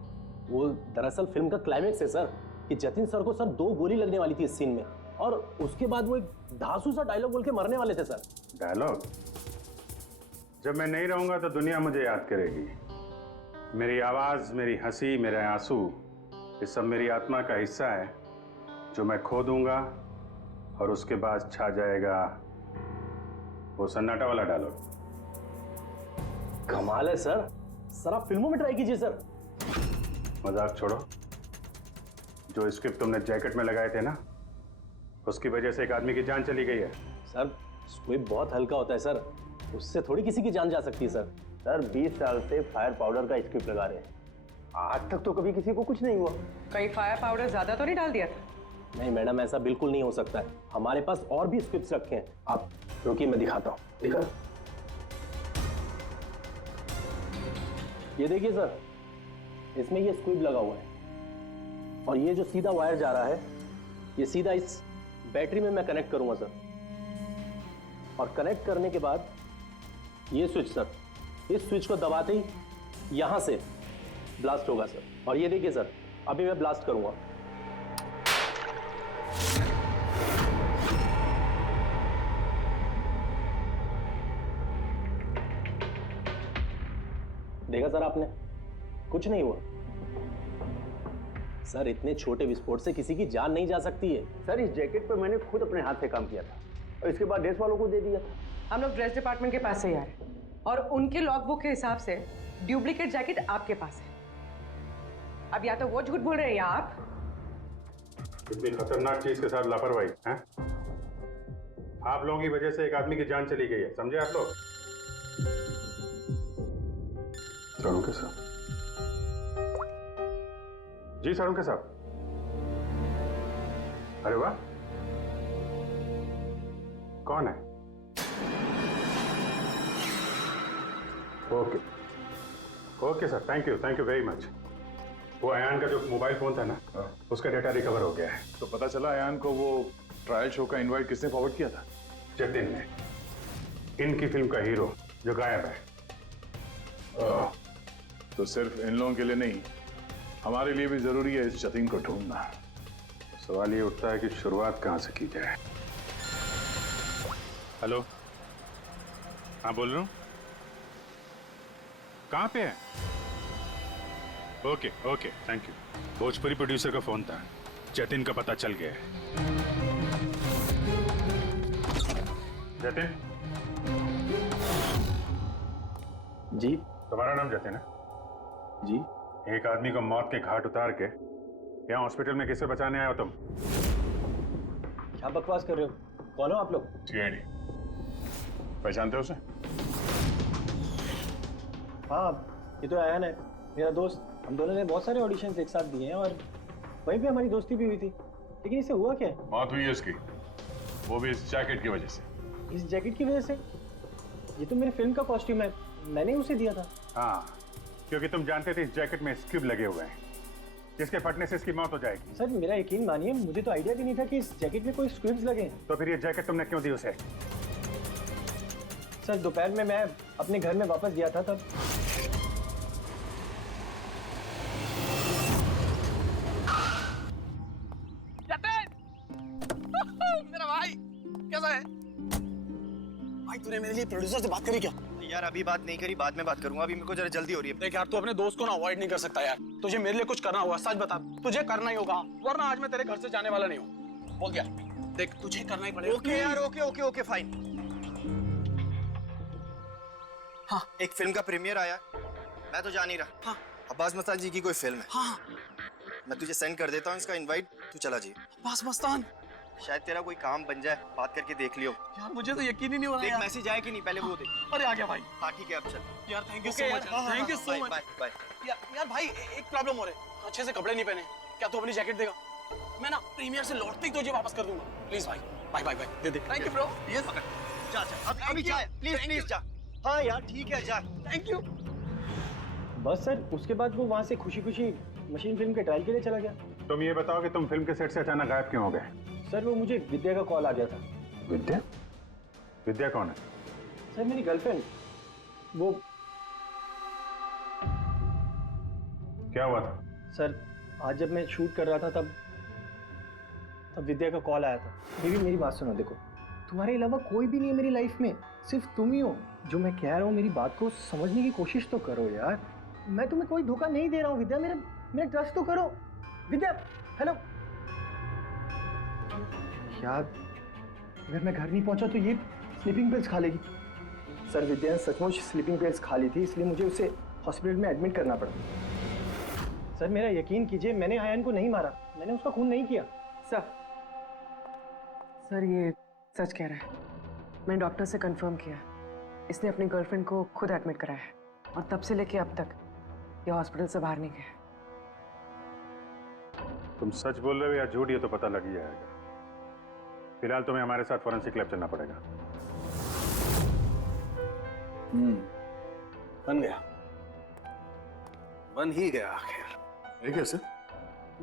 वो दरअसल फिल्म का क्लाइमेक्स है सर, कि जतिन सर को सर 2 गोली लगने वाली थी इस सीन में, और उसके बाद वो एक धांसू सा डायलॉग बोल के मरने वाले थे सर। डायलॉग? जब मैं नहीं रहूंगा तो दुनिया मुझे याद करेगी। मेरी आवाज, मेरी हंसी, मेरे आंसू, ये सब मेरी आत्मा का हिस्सा है जो मैं खो दूंगा, और उसके बाद छा जाएगा वो सन्नाटा वाला डायलॉग। कमाल है सर। सर आप फिल्मों में ट्राई कीजिए सर। मजाक छोड़ो। जो स्क्रिप्ट तुमने जैकेट में लगाए थे ना, उसकी वजह से एक आदमी की जान चली गई है। सर स्क्विब बहुत हल्का होता है सर, उससे थोड़ी किसी की जान जा सकती है सर। सर 20 साल से फायर पाउडर का स्क्रिप्ट लगा रहे हैं, आज तक तो कभी किसी को कुछ नहीं हुआ। कहीं फायर पाउडर ज्यादा तो नहीं डाल दिया था? नहीं मैडम, ऐसा बिल्कुल नहीं हो सकता है। हमारे पास और भी स्क्रिप्ट्स रखे हैं। आप रुकिए, मैं दिखाता हूँ। दिखा। ये देखिए सर, इसमें ये स्क्विब लगा हुआ है, और ये जो सीधा वायर जा रहा है, ये सीधा इस बैटरी में मैं कनेक्ट करूंगा सर। और कनेक्ट करने के बाद ये स्विच सर, इस स्विच को दबाते ही यहां से ब्लास्ट होगा सर। और ये देखिए सर, अभी मैं ब्लास्ट करूंगा। देखा सर आपने, कुछ नहीं हुआ। सर इतने छोटे विस्फोट से किसी की जान नहीं जा सकती है। सर इस जैकेट पर मैंने खुद अपने हाथ से काम किया था और इसके बाद ड्रेस वालों को दे दिया था। हम लोग ड्रेस डिपार्टमेंट के पास से ही आए और उनके लॉगबुक के हिसाब से डुप्लीकेट जैकेट आपके पास है। अब या तो वो झूठ बोल रहे हैं या आप। इतनी खतरनाक चीज के साथ लापरवाही हैं? आप लोगों की वजह से एक आदमी की जान चली गई है, समझे आप लोग? सारुंके साहब। जी सारुंके साहब। अरे वाह, कौन है? Okay okay sir, thank you very much. वो अयान का जो मोबाइल फोन था ना, उसका डेटा रिकवर हो गया है। तो पता चला अयान को वो ट्रायल शो का इनवाइट किसने फॉरवर्ड किया था? जतिन ने, इनकी फिल्म का हीरो जो गायब है। तो सिर्फ इन लोगों के लिए नहीं, हमारे लिए भी जरूरी है इस जतिन को ढूंढना। सवाल ये उठता है कि शुरुआत कहां से की जाए। हेलो, हाँ बोल रहा हूँ। कहाँ पे है? Okay okay, thank you. Bhojpuri producer का फोन था, जतिन का पता चल गया है। जतिन जी। तुम्हारा नाम जतिन है? जी। एक आदमी को मौत के घाट उतार के यहाँ हॉस्पिटल में किसे बचाने आए हो तुम? क्या बकवास कर रहे हो? कौन हो आप लोग? सीआईडी। पहचानते हो उसे? हाँ, ये तो अयान है, मेरा दोस्त। हम दोनों ने बहुत सारे ऑडिशंस एक साथ दिए हैं और वहीं पे हमारी दोस्ती भी हुई थी। लेकिन इसे हुआ क्या है? मौत हुई है उसकी, वो भी इस जैकेट की वजह से। इस जैकेट की वजह से? ये तो मेरी फिल्म का कॉस्ट्यूम है, मैंने उसे दिया था। हाँ, क्योंकि तुम जानते थे इस जैकेट में स्क्यूब लगे हुए हैं, जिसके फटने से इसकी मौत हो जाएगी। सर मेरा यकीन मानिए, मुझे तो आइडिया भी नहीं था कि इस जैकेट में कोई स्क्विब्स लगे हैं। तो फिर ये जैकेट तुमने क्यों दी उसे? सर दोपहर में मैं अपने घर में वापस गया था तब। मेरा भाई कैसा है? भाई तूने मेरे लिए प्रोड्यूसर से बात करी क्या? यार अभी बात नहीं करी, बाद में बात करूंगा। अभी मेरे को जरा जल्दी हो रही है। देख यार, तू अपने दोस्त को ना अवॉइड नहीं कर सकता यार। तुझे मेरे लिए कुछ करना होगा, सच बता। तुझे करना ही होगा, वरना आज मैं तेरे घर से जाने वाला नहीं हूँ। बोल दिया। देख तुझे करना ही पड़ेगा। ओके यार, ओके फाइन। हाँ, एक फिल्म का प्रीमियर आया, मैं तो जा नहीं रहा। हाँ, अब्बास मस्तान जी की कोई फिल्म है। हाँ, मैं तुझे सेंड कर देता हूँ इसका इनवाइट, तू चला जी। अब्बास मस्तान, शायद तेरा कोई काम बन जाए, बात करके देख लियो। यार मुझे तो यकीन ही नहीं हो रहा देख यार। मैसेज आया कि नहीं, पहले वो देख। अरे आ गया भाई। हाँ ठीक है, अब चल। यार thank you Okay, so much, हाँ, thank you so bye, much. Bye, bye. यार भाई एक प्रॉब्लम हो रही है, अच्छे से कपड़े नहीं पहने। क्या तू अपनी जैकेट देगा? मैं ना प्रीमियर से लौटते ही तुझे वापस कर दूंगा। प्लीज भाई, बाय बाय बाय, दे दे। Thank you bro. ये पकड़, जा अभी जा, प्लीज जा। हाँ यार ठीक है, जा। Thank you. बस सर, उसके बाद वो वहाँ से खुशी खुशी मशीन फिल्म के ट्रायल के लिए चला गया। तुम ये बताओ कि तुम फिल्म के सेट से अचानक गायब क्यों हो गए? सर वो मुझे विद्या का कॉल आ गया था। विद्या? विद्या कौन है? सर मेरी गर्लफ्रेंड। वो क्या हुआ था? सर आज जब मैं शूट कर रहा था तब विद्या का कॉल आया था। बेबी मेरी बात सुनो, देखो तुम्हारे अलावा कोई भी नहीं है मेरी लाइफ में, सिर्फ तुम ही हो। जो मैं कह रहा हूँ मेरी बात को समझने की कोशिश तो करो यार। मैं तुम्हें कोई धोखा नहीं दे रहा हूँ विद्या, मेरा ट्रस्ट तो करो। विद्या हेलो यार, अगर मैं घर नहीं पहुंचा तो ये स्लीपिंग पिल्स खा लेगी। सर विद्या ने सचमुच स्लीपिंग पिल्स खा ली थी, इसलिए मुझे उसे हॉस्पिटल में एडमिट करना पड़ा। सर मेरा यकीन कीजिए, मैंने आयन को नहीं मारा, मैंने उसका खून नहीं किया। सर ये सच कह रहा है। मैंने डॉक्टर से कंफर्म किया, इसने अपनी गर्लफ्रेंड को खुद एडमिट कराया है और तब से लेके अब तक ये हॉस्पिटल से बाहर नहीं गया। तुम सच बोल रहे हो या झूठ, ये तो पता लग ही जाएगा। फिलहाल तुम्हें हमारे साथ फोरेंसिक लैब चलना पड़ेगा। बन गया, बन ही गया आखिर। ये कैसे?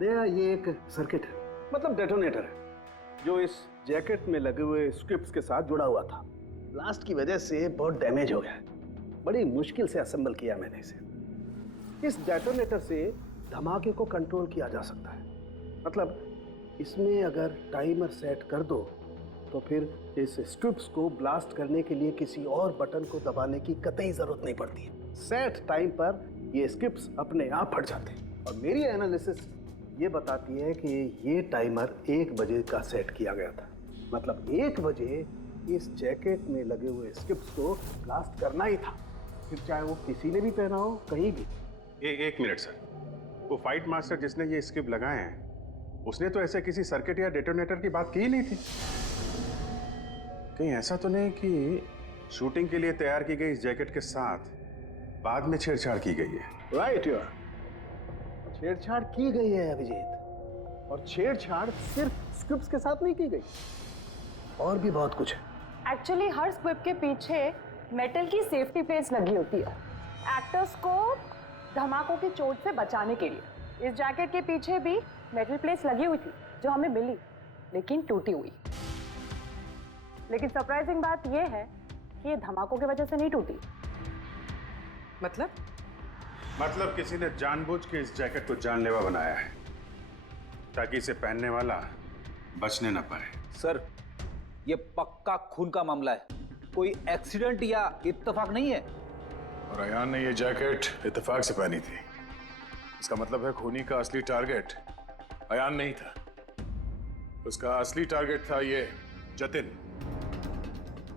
ये एक सर्किट है, मतलब डेटोनेटर है, जो इस जैकेट में लगे हुए स्क्रिप्ट्स के साथ जुड़ा हुआ था। ब्लास्ट की वजह से बहुत डैमेज हो गया है, बड़ी मुश्किल से असेंबल किया मैंने इसे। इस डेटोनेटर से धमाके को कंट्रोल किया जा सकता है, मतलब इसमें अगर टाइमर सेट कर दो तो फिर इस स्ट्रिप्स को ब्लास्ट करने के लिए किसी और बटन को दबाने की कतई जरूरत नहीं पड़ती है। सेट टाइम पर ये स्ट्रिप्स अपने आप फट जाते हैं। और मेरी एनालिसिस ये बताती है कि ये टाइमर 1 बजे का सेट किया गया था। मतलब 1 बजे इस जैकेट में लगे हुए स्क्रिप्ट्स को ब्लास्ट करना ही था, फिर चाहे वो किसी ने भी पहना हो, कहीं भी। एक मिनट सर, वो फाइट मास्टर जिसने ये स्क्रिप्ट लगाए हैं उसने तो ऐसे किसी सर्किट या डेटोनेटर की बात की ही नहीं थी। कहीं ऐसा तो नहीं कि शूटिंग के लिए तैयार की गई इस जैकेट के साथ बाद में छेड़छाड़ की गई है? राइट यार, छेड़छाड़ की गई है अभिजीत, और छेड़छाड़ सिर्फ स्क्रिप्ट्स के साथ नहीं की गई, और भी बहुत कुछ है। एक्चुअली हर स्क्रिप्ट के पीछे मेटल की सेफ्टी प्लेट्स लगी होती है एक्टर्स को धमाकों की चोट से बचाने के लिए। इस जैकेट के पीछे भी मेटल प्लेट्स लगी हुई थी जो हमें मिली, लेकिन टूटी हुई। लेकिन सरप्राइजिंग बात यह है कि ये धमाकों की वजह से नहीं टूटी। मतलब किसी ने जानबूझ के इस जैकेट को जानलेवा बनाया है ताकि इसे पहनने वाला बचने न पाए। सर, ये पक्का खून का मामला है, कोई एक्सीडेंट या इत्तेफाक नहीं है। और अयान ने ये जैकेट इत्तेफाक से पहनी थी। इसका मतलब है खूनी का असली टारगेट अयान नहीं था, उसका असली टारगेट था ये जतिन।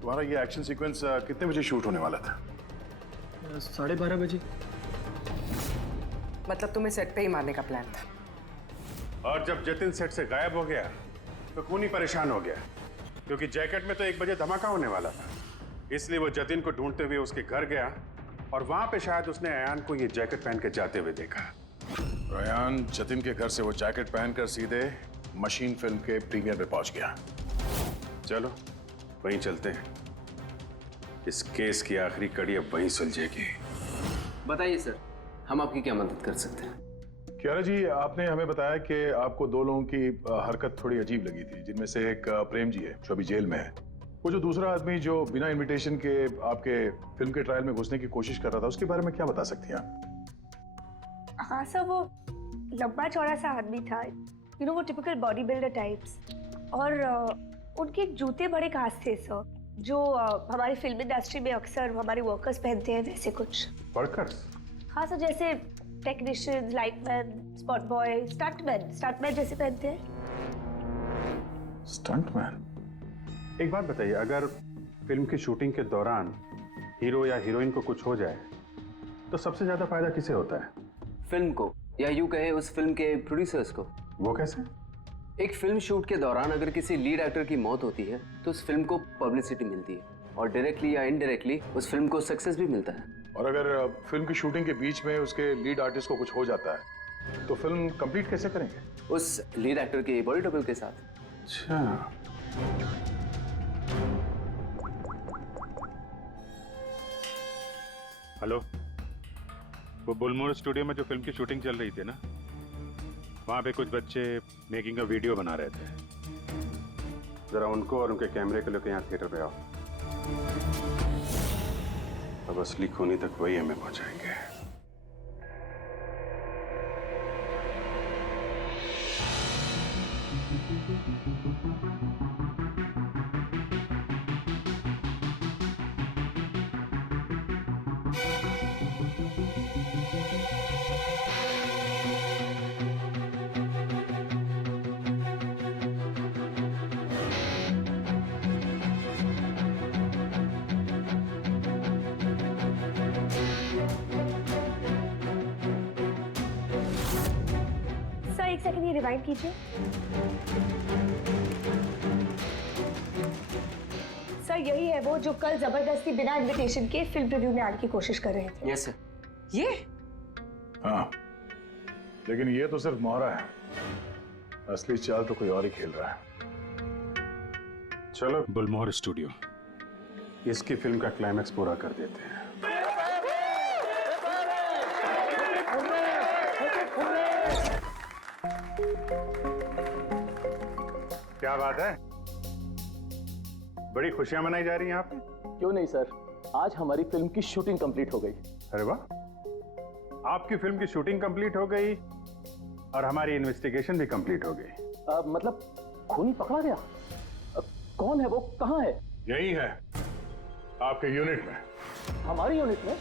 तुम्हारा ये एक्शन सीक्वेंस कितने बजे शूट होने वाला था? 12:30 बजे। मतलब तुम्हें सेट पे ही मारने का प्लान था? और जब जतिन सेट से गायब हो गया तो खूनी परेशान हो गया, क्योंकि जैकेट में तो 1 बजे धमाका होने वाला था। इसलिए वो जतिन को ढूंढते हुए उसके घर गया और वहां पे शायद उसने अयान को ये जैकेट पहन के जाते हुए देखा। अयान जतिन के घर से वो जैकेट पहनकर सीधे मशीन फिल्म के प्रीमियर में पहुंच गया। चलो वहीं चलते हैं, इस केस की आखिरी कड़ी अब वहीं सुलझेगी। बताइए सर, हम आपकी क्या मदद कर सकते हैं? क्यारा जी, आपने हमें बताया कि आपको 2 लोगों की हरकत थोड़ी अजीब लगी थी, जिनमें से एक प्रेम जी है जो अभी जेल में है। वो जो दूसरा आदमी जो बिना इनविटेशन के आपके फिल्म के ट्रायल में घुसने की कोशिश कर रहा था, उसके बारे में क्या बता सकती हैं आप? हाँ सर, वो लंबा चौड़ा सा आदमी था, यू नो वो टिपिकल बॉडी बिल्डर टाइप्स, और उनके जूते बड़े खास थे सर, जो हमारी फिल्म इंडस्ट्री में अक्सर हमारे वर्कर्स पहनते हैं, वैसे कुछ। वर्कर्स? हाँ सर, जैसे technician, lightman, spot boy, stuntman जैसे पहनते हैं। स्टंटमैन? एक बात बताइए, अगर फिल्म की शूटिंग के दौरान हीरो या हीरोइन को कुछ हो जाए तो सबसे ज्यादा फायदा किसे होता है? फिल्म को, या यूं कहें उस फिल्म के प्रोड्यूसर्स को। वो कैसे? एक फिल्म शूट के दौरान अगर किसी लीड एक्टर की मौत होती है तो उस फिल्म को पब्लिसिटी मिलती है, और डायरेक्टली या इनडायरेक्टली उस फिल्म को सक्सेस भी मिलता है। और अगर फिल्म की शूटिंग के बीच में उसके लीड आर्टिस्ट को कुछ हो जाता है तो फिल्म कंप्लीट कैसे करेंगे? उस लीड एक्टर के बॉडी डबल के साथ। अच्छा, हेलो, वो बुलमोर स्टूडियो में जो फिल्म की शूटिंग चल रही थी ना, वहाँ पे कुछ बच्चे मेकिंग का वीडियो बना रहे थे। जरा उनको और उनके कैमरे को लेकर यहाँ थिएटर पे आओ। अब असली खूनी तक वही हमें पहुंचाएंगे। एक सेकंड, ये रिवाइंड कीजिए। सर, यही है वो जो कल जबरदस्ती बिना इनविटेशन के फिल्म रिव्यू में आने की कोशिश कर रहे थे। Yes sir. ये? हाँ, लेकिन ये तो सिर्फ मोहरा है, असली चाल तो कोई और ही खेल रहा है। चलो बुलमोहर स्टूडियो, इसकी फिल्म का क्लाइमैक्स पूरा कर देते हैं। क्या बात है, बड़ी खुशियां मनाई जा रही हैं आप? क्यों नहीं सर, आज हमारी फिल्म की शूटिंग कंप्लीट हो गई। अरे वाह, आपकी फिल्म की शूटिंग कंप्लीट हो गई और हमारी इन्वेस्टिगेशन भी कंप्लीट हो गई। मतलब खूनी पकड़ा गया? कौन है वो, कहाँ है? यही है, आपके यूनिट में। हमारी यूनिट में?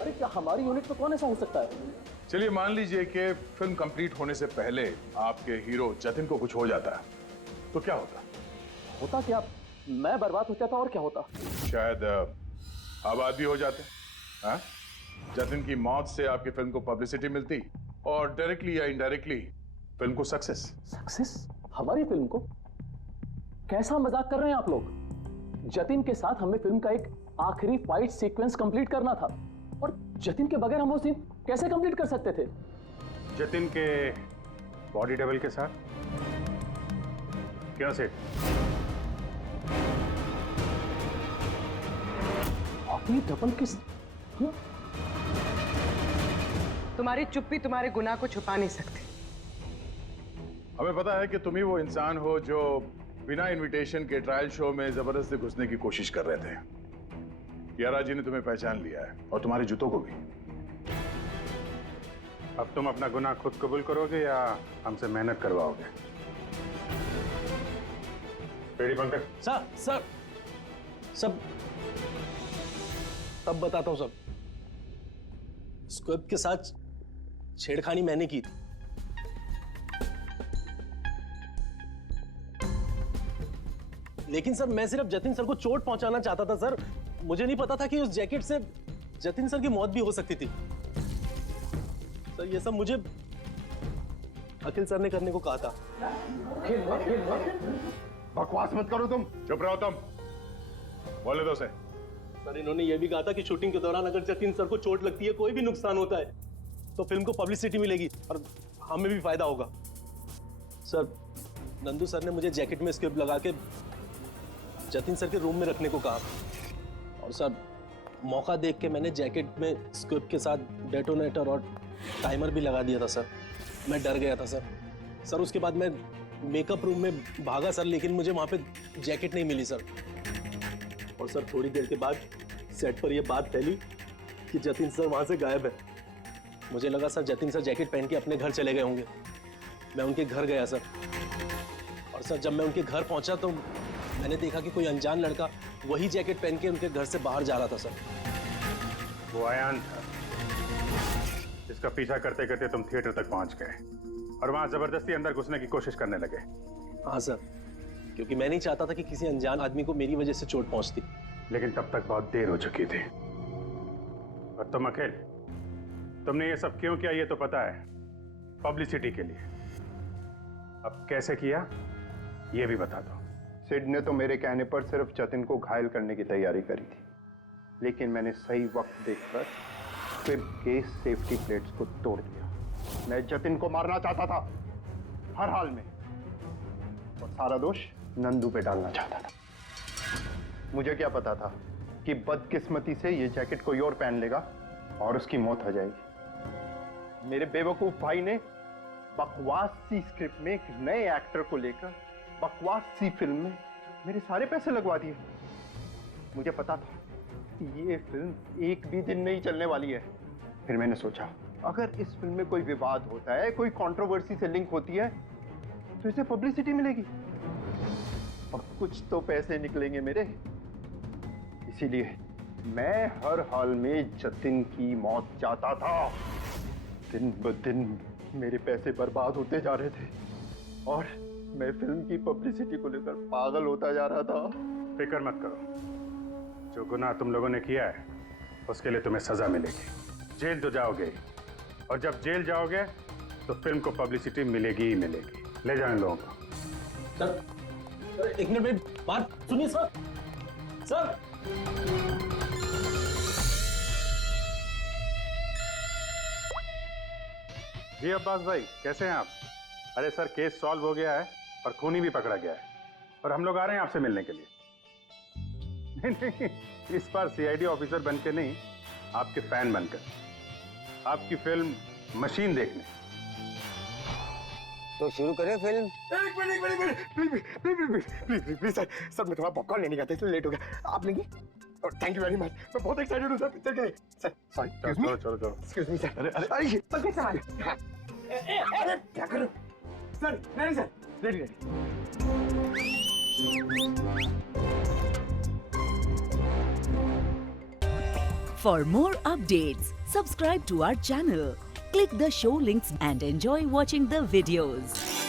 अरे क्या हमारी यूनिट में कौन ऐसा हो सकता है? चलिए मान लीजिए कि फिल्म कंप्लीट होने से पहले आपके हीरो जतिन को कुछ हो जाता है, तो क्या होता? होता क्या? मैं बर्बाद हो जाता और क्या होता? शायद आबाद भी हो जाते। हाँ? जतिन की मौत से आपकी फिल्म को पब्लिसिटी मिलती और डायरेक्टली या इनडायरेक्टली फिल्म को सक्सेस। सक्सेस? हमारी फिल्म को? कैसा मजाक कर रहे हैं आप लोग? जतिन के साथ हमें फिल्म का एक आखिरी फाइट सीक्वेंस कंप्लीट करना था और जतिन के बगैर हम वो सीन कैसे कंप्लीट कर सकते थे? जतिन के बॉडी डबल के साथ? क्या सेठ? बॉडी डबल किस? तुम्हारी चुप्पी तुम्हारे गुनाह को छुपा नहीं सकती। हमें पता है कि तुम ही वो इंसान हो जो बिना इनविटेशन के ट्रायल शो में जबरदस्ती घुसने की कोशिश कर रहे थे। कियारा जी ने तुम्हें पहचान लिया है और तुम्हारे जूतों को भी। अब तुम अपना गुनाह खुद कबूल करोगे या हमसे मेहनत करवाओगे? पेड़ी पंकज। सर सब तब बताता हूं। सब स्क्रिप्ट के साथ छेड़खानी मैंने की थी। लेकिन सर मैं सिर्फ जतिन सर को चोट पहुंचाना चाहता था सर। मुझे नहीं पता था कि उस जैकेट से जतिन सर की मौत भी हो सकती थी। सर ये सब मुझे अखिल सर ने करने को कहा था। बकवास मत करो तुम। चुप रहो तुम। बोले दो से। सर इन्होंने ये भी कहा था कि शूटिंग के दौरान अगर जतिन सर को चोट लगती है, कोई भी नुकसान होता है, तो फिल्म को पब्लिसिटी मिलेगी और हमें भी फायदा होगा। सर नंदू सर ने मुझे जैकेट में स्क्रिप्ट लगा के जतिन सर के रूम में रखने को कहा और सर मौका देख के मैंने जैकेट में स्क्रिप्ट के साथ डेटोनेटर और टाइमर भी लगा दिया था सर। मैं डर गया था सर। सर उसके बाद मैं मेकअप रूम में भागा सर, लेकिन मुझे वहाँ पे जैकेट नहीं मिली सर। और सर थोड़ी देर के बाद सेट पर यह बात फैली कि जतिन सर वहाँ से गायब है। मुझे लगा सर जतिन सर जैकेट पहन के अपने घर चले गए होंगे। मैं उनके घर गया सर और सर जब मैं उनके घर पहुंचा तो मैंने देखा कि कोई अनजान लड़का वही जैकेट पहन के उनके घर से बाहर जा रहा था सर। वो आयान था जिसका पीछा करते करते तुम थिएटर तक पहुंच गए और वहां जबरदस्ती अंदर घुसने की कोशिश करने लगे। हाँ सर, क्योंकि मैं नहीं चाहता था कि किसी अनजान आदमी को मेरी वजह से चोट पहुंचती। लेकिन तब तक बहुत देर हो चुकी थी। और तुम अखिल, तुमने ये सब क्यों किया ये तो पता है, पब्लिसिटी के लिए। अब कैसे किया ये भी बता दो। सिड ने तो मेरे कहने पर सिर्फ जतिन को घायल करने की तैयारी करी थी, लेकिन मैंने सही वक्त देखकर फिल्म के सेफ्टी प्लेट्स को तोड़ दिया। मैं जतिन को मारना चाहता था हर हाल में, और सारा दोष नंदू पे डालना चाहता था। मुझे क्या पता था कि बदकिस्मती से ये जैकेट कोई और पहन लेगा और उसकी मौत हो जाएगी। मेरे बेवकूफ भाई ने बकवास सी स्क्रिप्ट में एक नए एक्टर को लेकर बकवास सी फिल्म में मेरे सारे पैसे लगवा दिए। मुझे पता था कि ये फिल्म एक भी दिन नहीं चलने वाली है। फिर मैंने सोचा अगर इस फिल्म में कोई विवाद होता है, कोई कंट्रोवर्सी से लिंक होती है, तो इसे पब्लिसिटी मिलेगी और कुछ तो पैसे निकलेंगे मेरे। इसीलिए मैं हर हाल में जतिन की मौत चाहता था। दिन ब दिन मेरे पैसे बर्बाद होते जा रहे थे और मैं फिल्म की पब्लिसिटी को लेकर पागल होता जा रहा था। फिक्र मत करो, जो गुनाह तुम लोगों ने किया है उसके लिए तुम्हें सजा मिलेगी। जेल तो जाओगे, और जब जेल जाओगे तो फिल्म को पब्लिसिटी मिलेगी ही मिलेगी। ले जाओ इन लोगों को। सर एक मिनट मेरी बात सुनिए सर। सर जी अब्बास भाई, कैसे हैं आप? अरे सर, केस सॉल्व हो गया है और खूनी भी पकड़ा गया है और हम लोग आ रहे हैं आपसे मिलने के लिए। नहीं, इस बार सीआईडी ऑफिसर बनके नहीं, आपके फैन बनकर, आपकी फिल्म मशीन देखने। तो शुरू करें फिल्म? प्लीज सर मैं थोड़ा पॉपकॉर्न लेने गया था इसलिए लेट हो गया। आप लेंगे? थैंक यू वेरी मच, मैं बहुत एक्साइटेड हूँ सर पिक्चर के लिए। सर सॉरी, चलो एक्सक्यूज मी सर। अरे अरे क्या करो सर? नहीं sir, ready. For more updates, subscribe to our channel, Click the show links and enjoy watching the videos.